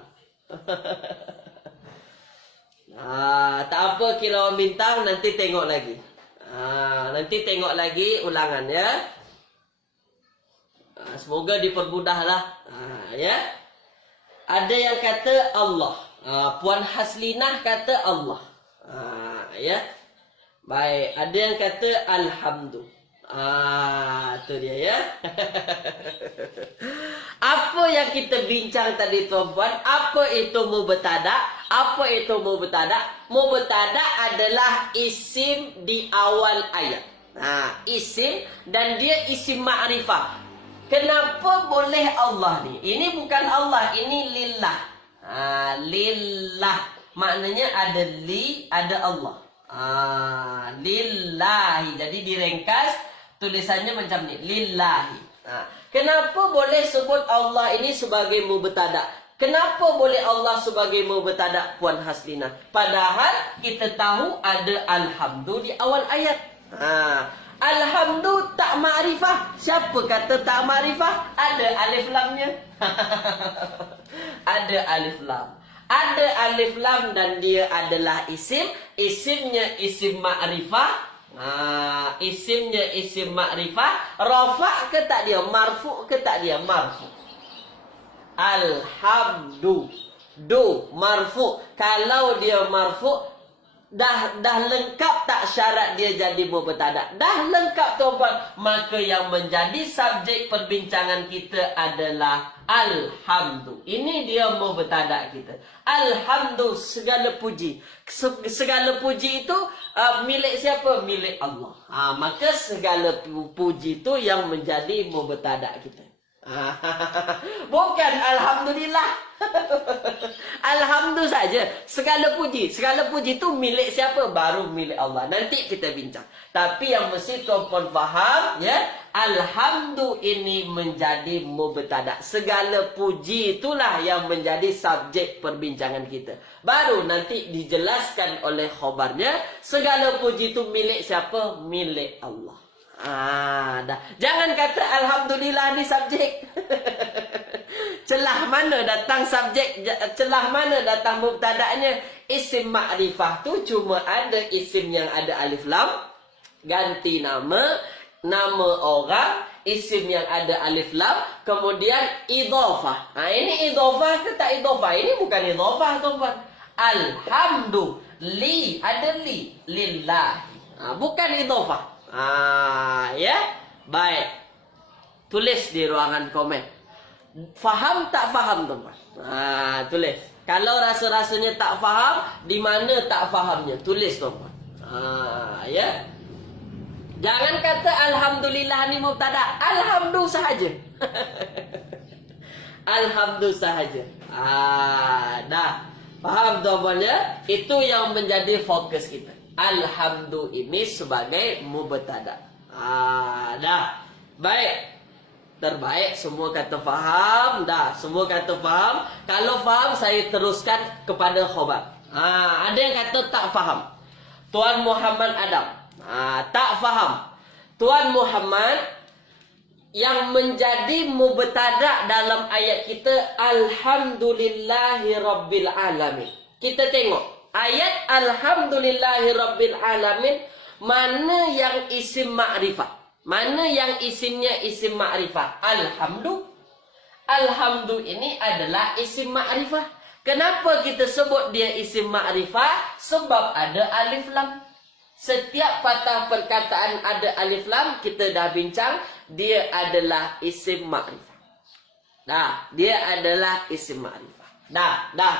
Tak apa kilauan bintang, nanti tengok lagi. Nanti tengok lagi ulangan ya. Semoga dipermudahlah. Ya. Ada yang kata Allah. Puan Haslinah kata Allah. Ya. Baik. Ada yang kata Alhamdulillah. Itu dia ya. Apa yang kita bincang tadi tuan-puan? Apa itu mubtada? Apa itu mubtada? Mubtada adalah isim di awal ayat. Isim dan dia isim ma'rifah. Kenapa boleh Allah ni? Ini bukan Allah, ini lillah. Lillah. Maknanya ada li, ada Allah. Lillahi. Jadi diringkas tulisannya macam ni. Lillahi. Kenapa boleh sebut Allah ini sebagai mubtada? Kenapa boleh Allah sebagai mubtada Puan Haslinah? Padahal kita tahu ada alhamdu di awal ayat. Alhamdu tak ma'rifah. Siapa kata tak ma'rifah? Ada alif lamnya. Ada alif lam. Ada alif lam dan dia adalah isim. Isimnya isim ma'rifah. Isimnya isim ma'rifah. Rafa' ke tak dia? Marfu' ke tak dia? Marfu'. Alhamdu. Du marfu'. Kalau dia marfu', dah lengkap tak syarat dia jadi mubtada? Dah lengkap tuan-tuan. Maka yang menjadi subjek perbincangan kita adalah alhamdu. Ini dia mubtada kita. Alhamdu, segala puji. Segala puji itu milik siapa? Milik Allah. Maka segala puji itu yang menjadi mubtada kita. Bukan alhamdulillah. Alhamdulillah saja. Segala puji itu milik siapa? Baru milik Allah. Nanti kita bincang. Tapi yang mesti tuan-tuan faham, ya, alhamdulillah ini menjadi mubtada. Segala puji itulah yang menjadi subjek perbincangan kita. Baru nanti dijelaskan oleh khabarnya, segala puji itu milik siapa? Milik Allah. Dah. Jangan kata alhamdulillah ni subjek. Celah mana datang subjek, celah mana datang mubtada'nya? Isim ma'rifah tu cuma ada isim yang ada alif lam, ganti nama orang, isim yang ada alif lam, kemudian idhafah. Ini idhafah ke tak idhafah? Ini bukan idhafah, tuan-tuan. Alhamdu li, ada li, lillahi. Bukan idhafah. Ya, baik. Tulis di ruangan komen. Faham tak faham, tuan-tuan? Tulis. Kalau rasa-rasanya tak faham, di mana tak fahamnya? Tulis, tuan-tuan. Ya. Jangan kata alhamdulillah ni mubtada. Alhamdulillah sahaja. Alhamdulillah sahaja. Dah. Faham, tuan-tuan, ya? Itu yang menjadi fokus kita. Alhamdulillah ini sebagai mubtada. Dah. Baik. Terbaik semua kata faham. Dah. Semua kata faham. Kalau faham, saya teruskan kepada khabar. Ada yang kata tak faham. Tuan Muhammad Adam. Tak faham. Tuan Muhammad, yang menjadi mubtada dalam ayat kita alhamdulillahi rabbil alamin. Kita tengok. Ayat alhamdulillahi rabbil alamin, mana yang isim ma'rifah? Mana yang isimnya isim ma'rifah? Alhamdu ini adalah isim ma'rifah. Kenapa kita sebut dia isim ma'rifah? Sebab ada alif lam. Setiap patah perkataan ada alif lam, kita dah bincang, dia adalah isim ma'rifah. Dia adalah isim ma'rifah.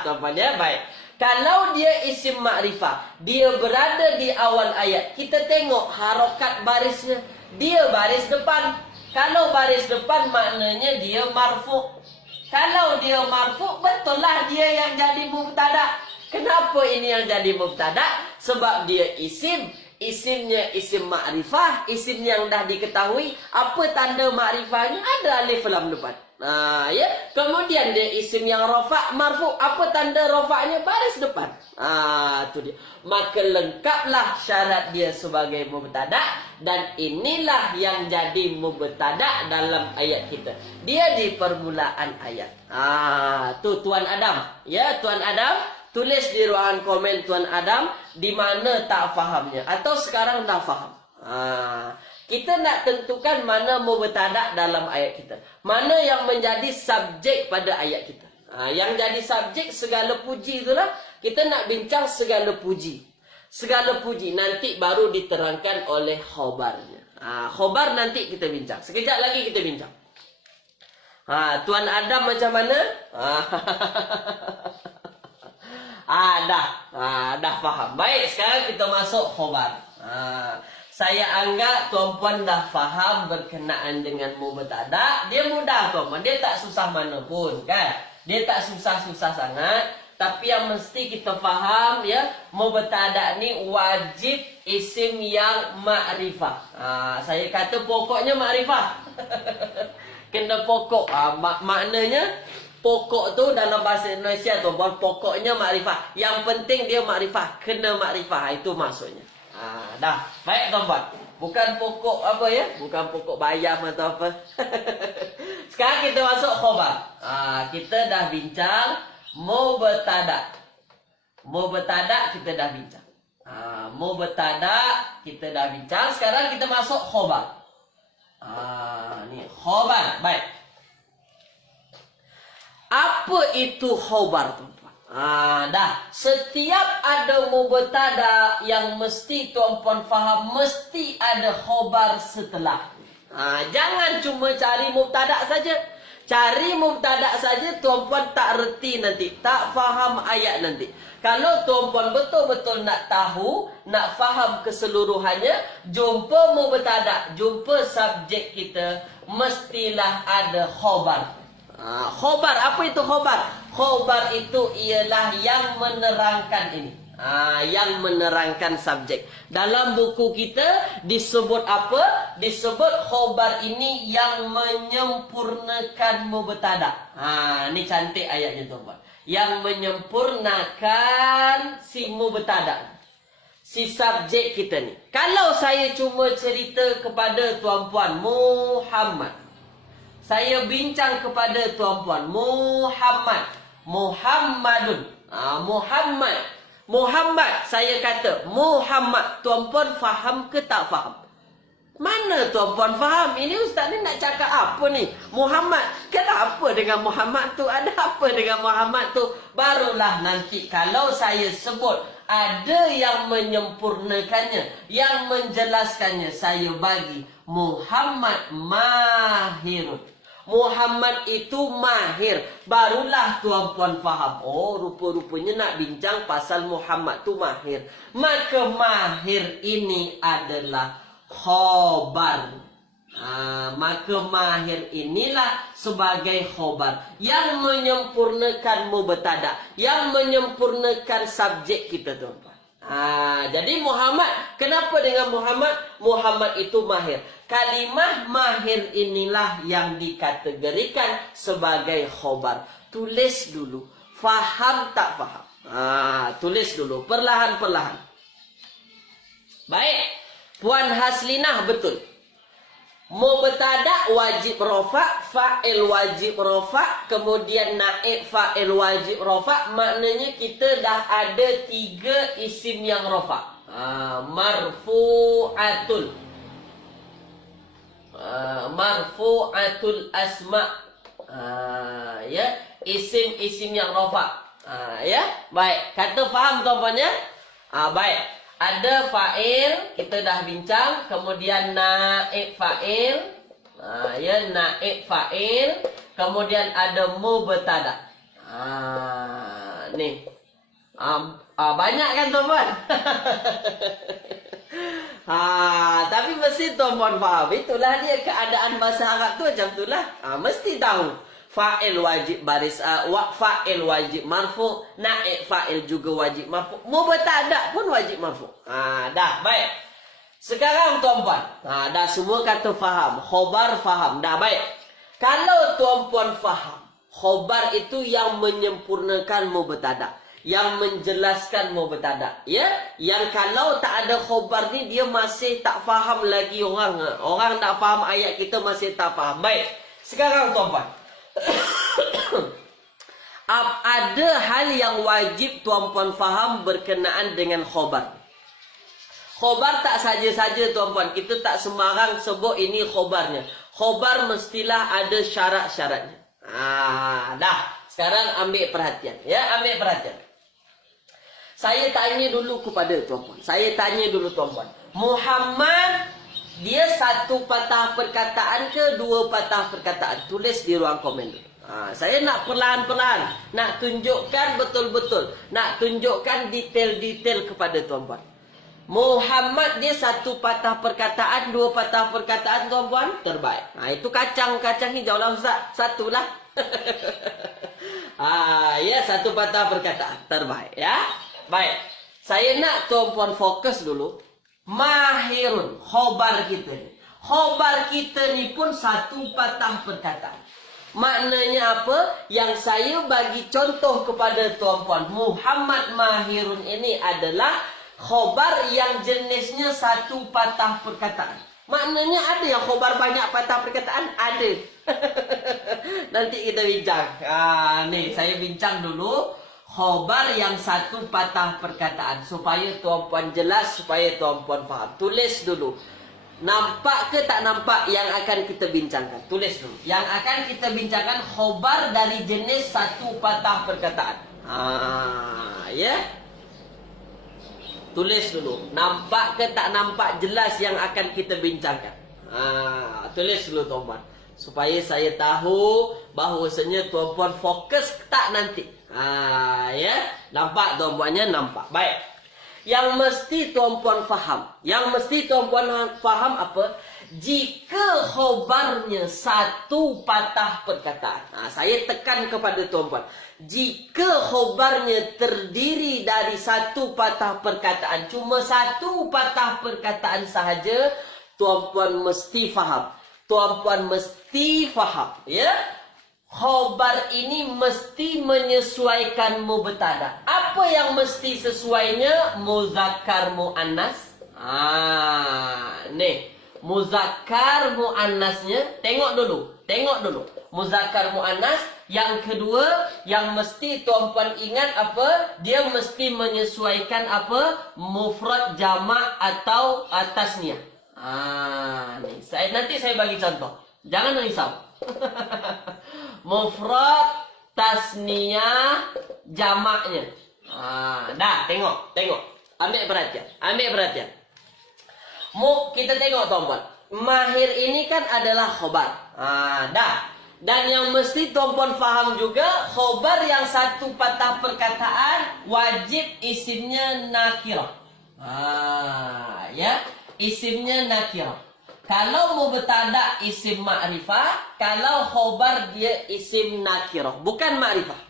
Tuan-tuan, ya, baik. Kalau dia isim ma'rifah, dia berada di awal ayat, kita tengok harokat barisnya. Dia baris depan. Kalau baris depan, maknanya dia marfu'. Kalau dia marfu', betul lah dia yang jadi mubtada. Kenapa ini yang jadi mubtada? Sebab dia isim. Isimnya isim ma'rifah. Isim yang dah diketahui. Apa tanda ma'rifahnya? Ada alif lam depan. Ya. Kemudian dia isim yang rafa' marfu'. Apa tanda rafa'nya? Baris depan. Itu dia. Maka lengkaplah syarat dia sebagai mubtada. Dan inilah yang jadi mubtada dalam ayat kita. Dia di permulaan ayat. Tu Tuan Adam. Ya, Tuan Adam. Tulis di ruangan komen Tuan Adam, di mana tak fahamnya. Atau sekarang dah faham. Kita nak tentukan mana mubtada dalam ayat kita. Mana yang menjadi subjek pada ayat kita. Yang jadi subjek segala puji itulah. Kita nak bincang segala puji. Segala puji nanti baru diterangkan oleh khobarnya. Khobar nanti kita bincang. Sekejap lagi kita bincang. Tuan Adam macam mana? Dah faham. Baik, sekarang kita masuk khobar. Saya anggap tuan-puan dah faham berkenaan dengan mubtada. Dia mudah, tuan-puan. Dia tak susah mana pun, kan? Dia tak susah-susah sangat. Tapi yang mesti kita faham, ya, mubtada ni wajib isim yang ma'rifah. Saya kata pokoknya ma'rifah. Kena pokok. Maknanya pokok tu dalam bahasa Indonesia tu, pokoknya makrifah. Yang penting dia makrifah, kena makrifah, itu maksudnya. Dah. Baik, tuan-tuan. Bukan pokok apa, ya? Bukan pokok bayam atau apa. Sekarang kita masuk khobar. Kita dah bincang mubtada. Mubtada kita dah bincang. Mubtada kita dah bincang. Sekarang kita masuk khobar. Ni khobar. Baik. Apa itu khobar, tuan-tuan? Dah. Setiap ada mubtada yang mesti tuan-puan faham, mesti ada khobar setelah. Jangan cuma cari mubtada saja. Cari mubtada saja tuan-puan tak reti nanti, tak faham ayat nanti. Kalau tuan-puan betul-betul nak tahu, nak faham keseluruhannya, jumpa mubtada, jumpa subjek kita, mestilah ada khobar. Khobar, apa itu khobar? Khobar itu ialah yang menerangkan ini. Yang menerangkan subjek. Dalam buku kita disebut apa? Disebut khobar ini yang menyempurnakan mubtada. Ini cantik ayatnya tuan-tuan. Yang menyempurnakan si mubtada, si subjek kita ni. Kalau saya cuma cerita kepada tuan-puan Muhammad, saya bincang kepada tuan-puan Muhammad, Muhammadun, Muhammad, saya kata Muhammad, tuan-puan faham ke tak faham? Mana tuan-puan faham? Ini ustaz ni nak cakap apa ni? Muhammad, kenapa dengan Muhammad tu? Ada apa dengan Muhammad tu? Barulah nanti kalau saya sebut ada yang menyempurnakannya, yang menjelaskannya, saya bagi Muhammad mahirun. Muhammad itu mahir. Barulah tuan-puan faham. Oh, rupa-rupanya nak bincang pasal Muhammad tu mahir. Maka mahir ini adalah khobar. Maka mahir inilah sebagai khobar yang menyempurnakan mubtada, yang menyempurnakan subjek kita tuan-tuan. Jadi Muhammad, kenapa dengan Muhammad? Muhammad itu mahir. Kalimah mahir inilah yang dikategorikan sebagai khobar. Tulis dulu. Faham tak faham? Tulis dulu. Perlahan-perlahan. Baik. Puan Haslinah betul. Mubtada wajib rofa, fa'il wajib rofa, kemudian naib fa'il wajib rofa. Maknanya kita dah ada 3 isim yang rofa. Marfu'atul, marfu'atul asma. Ya, isim-isim yang rofa. Ya, baik. Kata faham tuan-puan ya? Baik. Ada fa'il, kita dah bincang. Kemudian naib fa'il. Ya, naib fa'il. Kemudian ada mubtada. Ni. Banyak kan tuan-puan? Tapi mesti tuan-puan faham. Itulah dia keadaan bahasa Arab tu macam itulah. Mesti tahu. Fa'il wajib baris, fa'il wajib marfu, naib fa'il juga wajib marfu, mubtada pun wajib marfu. Dah, baik. Sekarang tuan-puan, dah semua kata faham, khobar faham, dah baik. Kalau tuan-puan faham, khobar itu yang menyempurnakan mubtada, yang menjelaskan mubtada, ya. Yang kalau tak ada khobar ni dia masih tak faham lagi orang. Orang nak faham ayat kita masih tak faham. Baik. Sekarang tuan-puan, ada hal yang wajib tuan-puan faham berkenaan dengan khobar. Khobar tak saja-saja tuan-puan, kita tak sembarang sebut ini khobarnya. Khobar mestilah ada syarat-syaratnya. Dah, sekarang ambil perhatian. Ya, ambil perhatian. Saya tanya dulu kepada tuan-puan. Muhammad, dia satu patah perkataan ke 2 patah perkataan? Tulis di ruang komen dulu. Saya nak perlahan-perlahan. Nak tunjukkan betul-betul. Nak tunjukkan detail-detail kepada tuan-puan. Muhammad dia satu patah perkataan, 2 patah perkataan tuan-puan? Terbaik. Itu kacang hijau lah Ustaz. Satulah. Ya, satu patah perkataan. Terbaik ya. Baik. Saya nak tuan-puan fokus dulu. Mahirun, khobar kita ni. Khobar kita ni pun satu patah perkataan. Maknanya apa? Yang saya bagi contoh kepada tuan-puan, Muhammad mahirun ini adalah khobar yang jenisnya satu patah perkataan. Maknanya ada yang khobar banyak patah perkataan? Ada. Nanti kita bincang. Ni saya bincang dulu. Khobar yang satu patah perkataan. Supaya tuan-puan jelas, supaya tuan-puan faham. Tulis dulu. Nampak ke tak nampak yang akan kita bincangkan? Tulis dulu. Yang akan kita bincangkan khobar dari jenis satu patah perkataan. Ya. Tulis dulu. Nampak ke tak nampak jelas yang akan kita bincangkan. Tulis dulu tuan-puan. Supaya saya tahu bahawasanya tuan-puan fokus tak nanti. Ya. Nampak tuan-puannya? Nampak. Baik. Yang mesti tuan-puan faham. Yang mesti tuan-puan faham apa? Jika khobarnya satu patah perkataan. Saya tekan kepada tuan-puan. Jika khobarnya terdiri dari satu patah perkataan. Cuma satu patah perkataan sahaja. Tuan-puan mesti faham. Tuan-puan mesti faham. Ya? Khobar ini mesti menyesuaikan mubtada. Apa yang mesti sesuainya? Muzakkar muannas. Nih. Muzakkar muannasnya. Tengok dulu. Muzakkar muannas. Yang kedua, yang mesti tuan-puan ingat apa? Dia mesti menyesuaikan apa? Mufrad jamak atau tasniah. Nih. Nanti saya bagi contoh. Jangan risau. Mufrad tasniah jamaknya. Dah, tengok. Ambil perhatian. Kita tengok tuan-puan. Mahir ini kan adalah khobar. Dah. Dan yang mesti tuan-puan faham juga, khobar yang satu patah perkataan wajib isimnya nakirah. Ya, isimnya nakirah. Kalau mubtada isim ma'rifah, kalau khobar dia isim nakirah, bukan ma'rifah.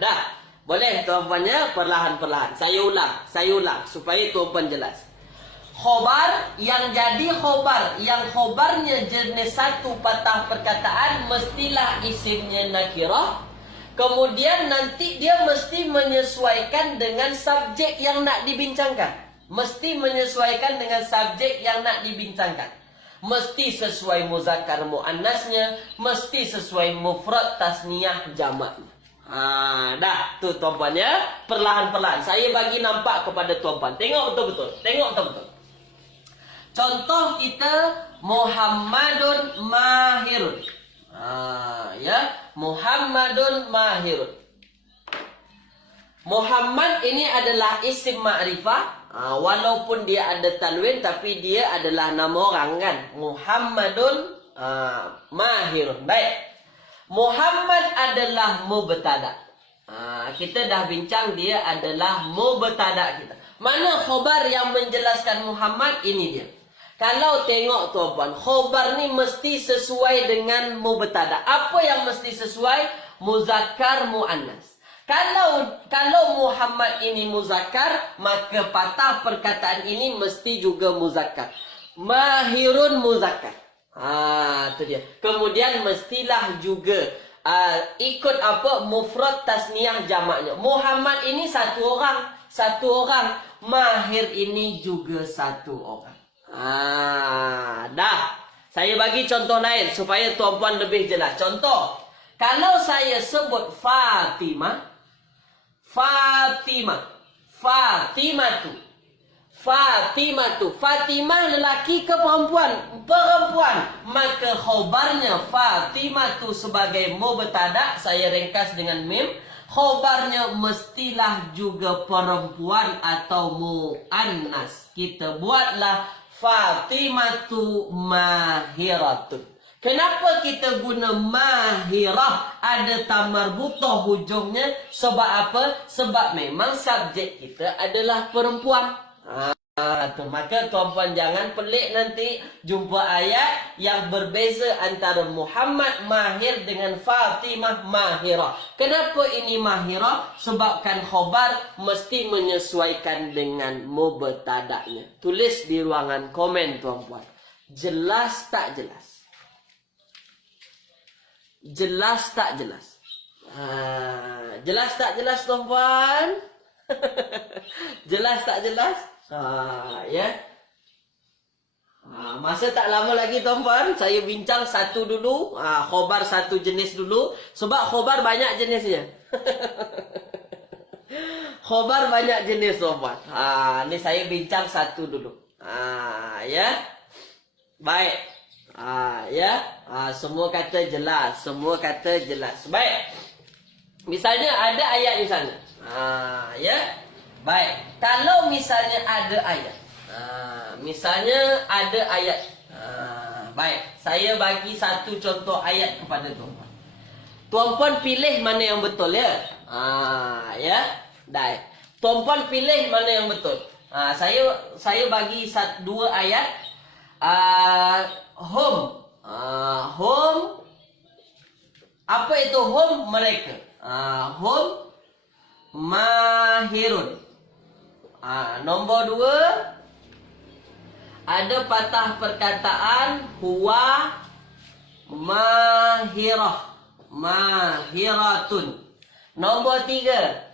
Dah. Boleh tuan-puannya perlahan-perlahan. Saya ulang supaya tuan-puan jelas. Khobar yang jadi khobar, yang khobarnya jenis satu patah perkataan, mestilah isimnya nakirah. Kemudian nanti dia mesti menyesuaikan dengan subjek yang nak dibincangkan. Mesti menyesuaikan dengan subjek yang nak dibincangkan. Mesti sesuai muzakkar muannasnya, mesti sesuai mufrad tasniah jamaknya. Dah, tu tuan-puan ya. Perlahan-perlahan. Saya bagi nampak kepada tuan-puan. Tengok betul-betul. Contoh kita Muhammadun mahirun. Ya, Muhammadun mahirun. Muhammad ini adalah isim ma'rifah. Walaupun dia ada tanwin, tapi dia adalah nama orang kan. Muhammadun mahirun. Baik. Muhammad adalah mubtada. Kita dah bincang dia adalah mubtada kita. Mana khobar yang menjelaskan Muhammad? Ini dia. Kalau tengok tuan-puan, khobar ni mesti sesuai dengan mubtada. Apa yang mesti sesuai? Muzakkar muannas. Kalau Muhammad ini muzakkar, maka patah perkataan ini mesti juga muzakkar. Mahirun muzakkar. Itu dia. Kemudian mestilah juga ikut apa? Mufrad tasniah jamaknya. Muhammad ini satu orang. Mahir ini juga satu orang. Dah. Saya bagi contoh lain supaya tuan-puan lebih jelas. Contoh. Kalau saya sebut Fatimah tu. Fatimah lelaki ke perempuan? Perempuan. Maka khobarnya Fatimah tu sebagai mubtada, saya ringkas dengan mim. Khobarnya mestilah juga perempuan atau muannas. Kita buatlah Fatimatu mahiratun. Kenapa kita guna mahirah? Ada tamar butoh hujungnya. Sebab apa? Sebab memang subjek kita adalah perempuan. Maka tuan-puan jangan pelik nanti jumpa ayat yang berbeza antara Muhammad mahir dengan Fatimah mahirah. Kenapa ini mahirah? Sebabkan khobar mesti menyesuaikan dengan mubtada'nya. Tulis di ruangan komen tuan-puan. Jelas tak jelas? Jelas tak jelas? Jelas tak jelas tuan-puan? Jelas tak jelas? Ya. Masa tak lama lagi tuan-puan, saya bincang satu dulu, khobar satu jenis dulu. Sebab khobar banyak jenisnya. Khobar banyak jenis tuan-puan. Ni saya bincang satu dulu. Ya. Baik. Ya. Semua kata jelas. Baik. Misalnya ada ayat di sana. Ya. Baik. Kalau misalnya ada ayat. Misalnya ada ayat. Baik. Saya bagi satu contoh ayat kepada tuan-puan. Tuan-puan pilih mana yang betul ya. Ya. Baik. Tuan-puan pilih mana yang betul. Saya bagi dua ayat. Hum. Hum. Apa itu hum? Mereka. Hum mahirun. Nombor dua, ada patah perkataan huwa mahirah. Mahiratun. Nombor tiga,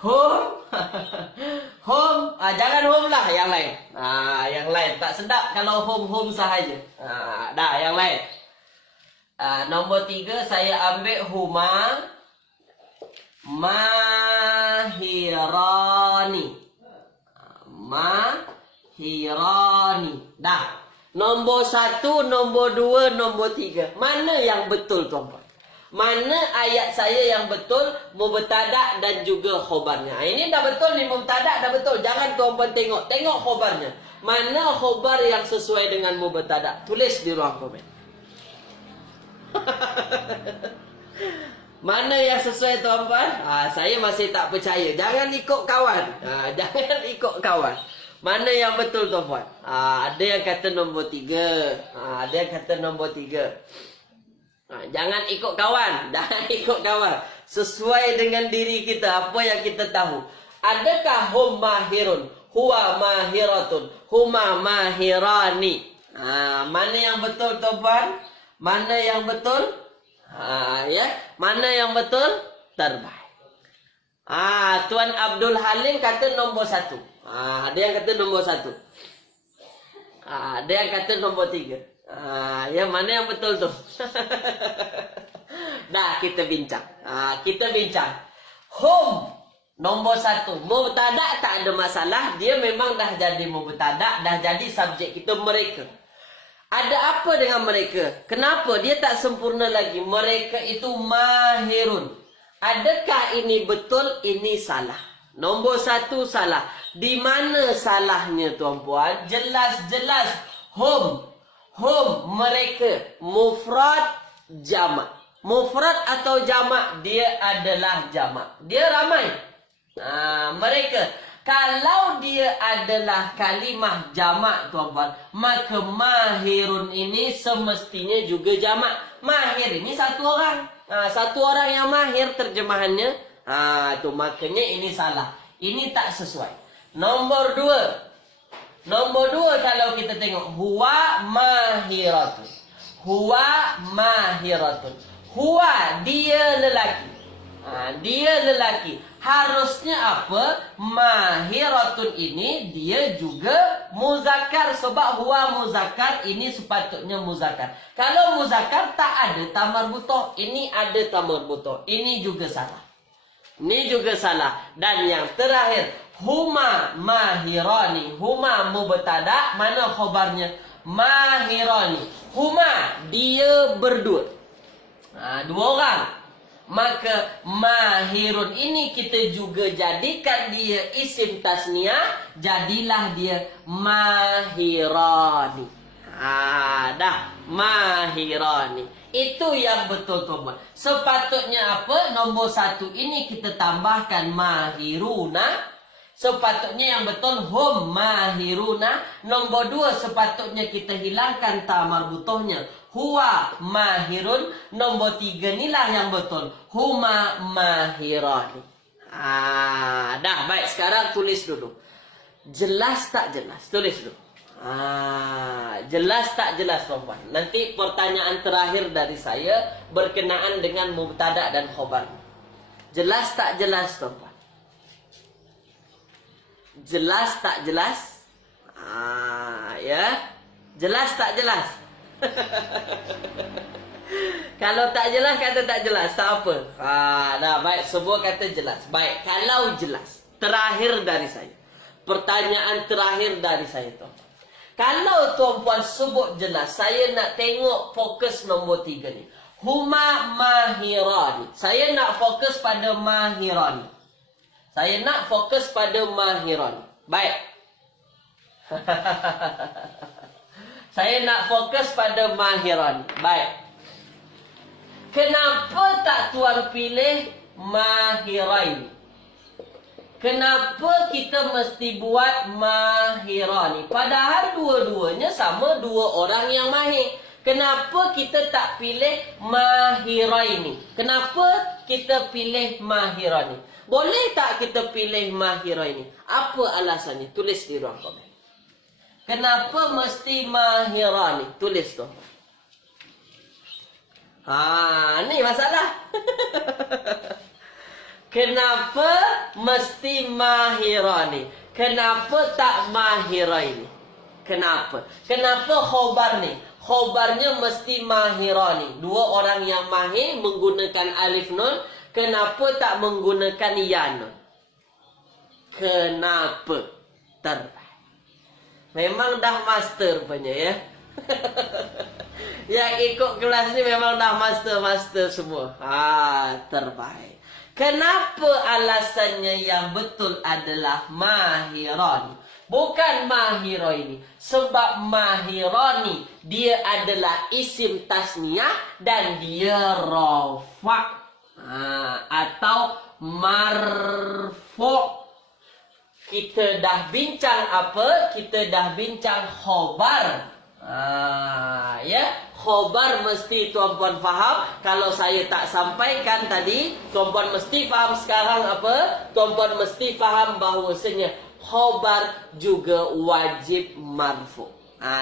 hum. Hum. Jangan hum lah, yang lain. Yang lain tak sedap kalau hum sahaja. Dah, yang lain. Nombor tiga, saya ambil huma mahirani. Mahirani. Dah. Nombor satu, nombor dua, nombor tiga. Mana yang betul tuan-tuan? Mana ayat saya yang betul? Mubtada' dan juga khobarnya. Ini dah betul ni, mubtada' dah betul. Jangan tuan-tuan tengok. Tengok khobarnya. Mana khobar yang sesuai dengan mubtada'? Tulis di ruang komen. Mana yang sesuai tuan-puan? Saya masih tak percaya. Jangan ikut kawan. Jangan ikut kawan. Mana yang betul tuan-puan? Ada yang kata nombor tiga. Ada yang kata nombor tiga. Jangan ikut kawan. Jangan ikut kawan. Sesuai dengan diri kita. Apa yang kita tahu. Adakah hum mahirun? Huwa mahiratun. Huma mahirani. Mana yang betul tuan-puan? Mana yang betul? Ya, mana yang betul? Terbaik. Tuan Abdul Halim kata nombor satu. Ada yang kata nombor satu. Ada yang kata nombor tiga. Ya, mana yang betul tu? Dah, kita bincang. Kita bincang. Hum nombor satu. Mubtada' tak ada masalah. Dia memang dah jadi mubtada', dah jadi subjek kita mereka. Ada apa dengan mereka? Kenapa dia tak sempurna lagi? Mereka itu mahirun. Adakah ini betul? Ini salah. Nombor satu salah. Di mana salahnya tuan-puan? Jelas-jelas. Hum. Hum mereka. Mufrad jamak. Mufrad atau jamak? Dia adalah jamak. Dia ramai. Mereka. Kalau dia adalah kalimah jamak tuan-tuan, maka mahirun ini semestinya juga jamak. Mahir ini satu orang. Satu orang yang mahir terjemahannya. Tu makanya ini salah. Ini tak sesuai. Nombor dua. Nombor dua kalau kita tengok. Huwa mahiratun. Huwa mahiratun. Huwa dia lelaki. Dia lelaki. Harusnya apa? Mahiratun ini dia juga muzakkar. Sebab huwa muzakkar, ini sepatutnya muzakkar. Kalau muzakkar tak ada tamar butoh. Ini ada tamar butoh. Ini juga salah. Ini juga salah. Dan yang terakhir, huma mahirani. Huma mubtada'. Mana khabarnya? Mahirani. Huma dia berdua. Dua orang. Maka mahirun ini kita juga jadikan dia isim tasniah. Jadilah dia mahirani. Dah. Mahirani. Itu yang betul tuan-tuan. Sepatutnya apa? Nombor satu ini kita tambahkan mahiruna. Sepatutnya yang betul hum mahiruna. Nombor dua sepatutnya kita hilangkan tamar butohnya. Huwa mahirun. Nombor tiga inilah yang betul. Huma mahirani. Dah baik, sekarang tulis dulu. Jelas tak jelas? Tulis dulu. Jelas tak jelas tuan-tuan? Nanti pertanyaan terakhir dari saya berkenaan dengan mubtada dan khobar. Jelas tak jelas tuan-tuan? Jelas tak jelas? Ya. Jelas tak jelas? Kalau tak jelas, kata tak jelas. Tak apa. Dah baik. Semua kata jelas. Baik. Kalau jelas. Terakhir dari saya. Pertanyaan terakhir dari saya tuan-tuan. Kalau tuan-puan sebut jelas, saya nak tengok fokus nombor tiga ni. Huma mahirani. Saya nak fokus pada mahirani. Saya nak fokus pada mahirani. Baik. Saya nak fokus pada mahirani. Baik. Kenapa tak tuan pilih mahiraini? Kenapa kita mesti buat mahirani? Padahal dua-duanya sama dua orang yang mahir. Kenapa kita tak pilih mahiraini? Kenapa kita pilih mahirani? Boleh tak kita pilih mahiraini? Apa alasannya? Tulis di ruang komen. Kenapa mesti mahirani? Tulis tu. Ni masalah. Kenapa mesti mahirani? Kenapa tak mahiraini? Kenapa? Kenapa khobar ni? Khobarnya mesti mahirani. Dua orang yang mahir menggunakan alif nun. Kenapa tak menggunakan ya nun? Kenapa? Terbaik. Memang dah master punya ya. Yang ikut kelas ni memang dah master semua. Terbaik. Kenapa alasannya yang betul adalah mahirani? Bukan mahiraini. Sebab mahirani dia adalah isim tasniyah dan dia rafa' atau marfu'. Kita dah bincang apa? Kita dah bincang khobar. Khobar mesti tuan-puan faham. Kalau saya tak sampaikan tadi, tuan-puan mesti faham sekarang apa? Tuan-puan mesti faham bahawasanya khobar juga wajib marfu'.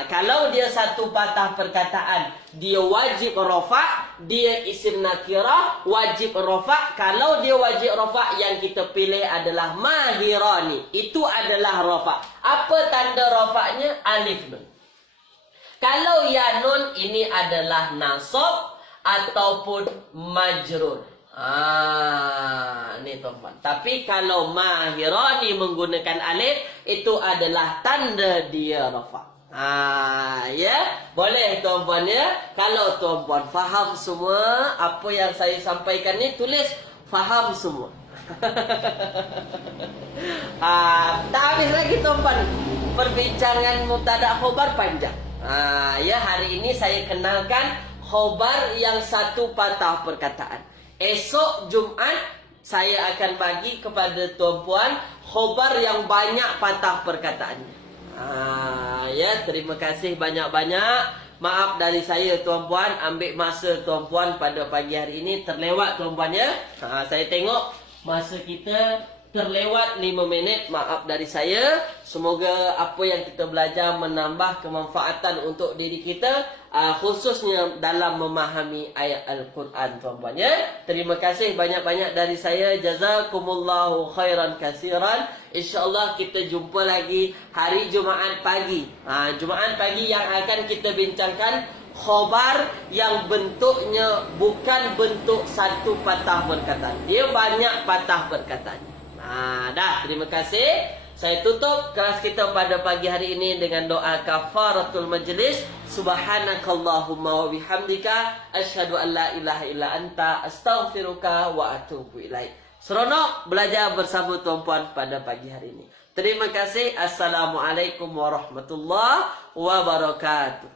Kalau dia satu patah perkataan, dia wajib rafa', dia isim nakirah, wajib rafa'. Kalau dia wajib rafa', yang kita pilih adalah mahirani. Itu adalah rafa'. Apa tanda rafa'nya? Alif nun. Kalau ya nun, ini adalah nasab ataupun majrur. Ni tuan-tuan. Tapi kalau mahirani menggunakan alif, itu adalah tanda dia rafa'. Boleh tuan-puan ya. Kalau tuan-puan faham semua apa yang saya sampaikan ni, tulis faham semua. Tak habis lagi tuan-puan. Perbincangan mubtada' khobar panjang. Hari ini saya kenalkan khobar yang satu patah perkataan. Esok Jumaat saya akan bagi kepada tuan-puan khobar yang banyak patah perkataannya. Terima kasih banyak-banyak. Maaf dari saya tuan-puan, ambil masa tuan-puan pada pagi hari ini terlewat tuan-puan ya. Saya tengok masa kita terlewat 5 minit. Maaf dari saya. Semoga apa yang kita belajar menambah kemanfaatan untuk diri kita, khususnya dalam memahami ayat Al-Quran tuan-puan ya. Terima kasih banyak-banyak dari saya. Jazakumullahu khairan kasiran. InsyaAllah kita jumpa lagi hari Jumaat pagi. Jumaat pagi yang akan kita bincangkan khobar yang bentuknya bukan bentuk satu patah perkataan. Dia banyak patah perkataan. Terima kasih. Saya tutup kelas kita pada pagi hari ini dengan doa kafaratul majlis. Subhanakallahumma wa bihamdika asyhadu an la ilaha illa anta astaghfiruka wa atubu ilaik. Seronok belajar bersama tuan-puan pada pagi hari ini. Terima kasih. Assalamualaikum warahmatullahi wabarakatuh.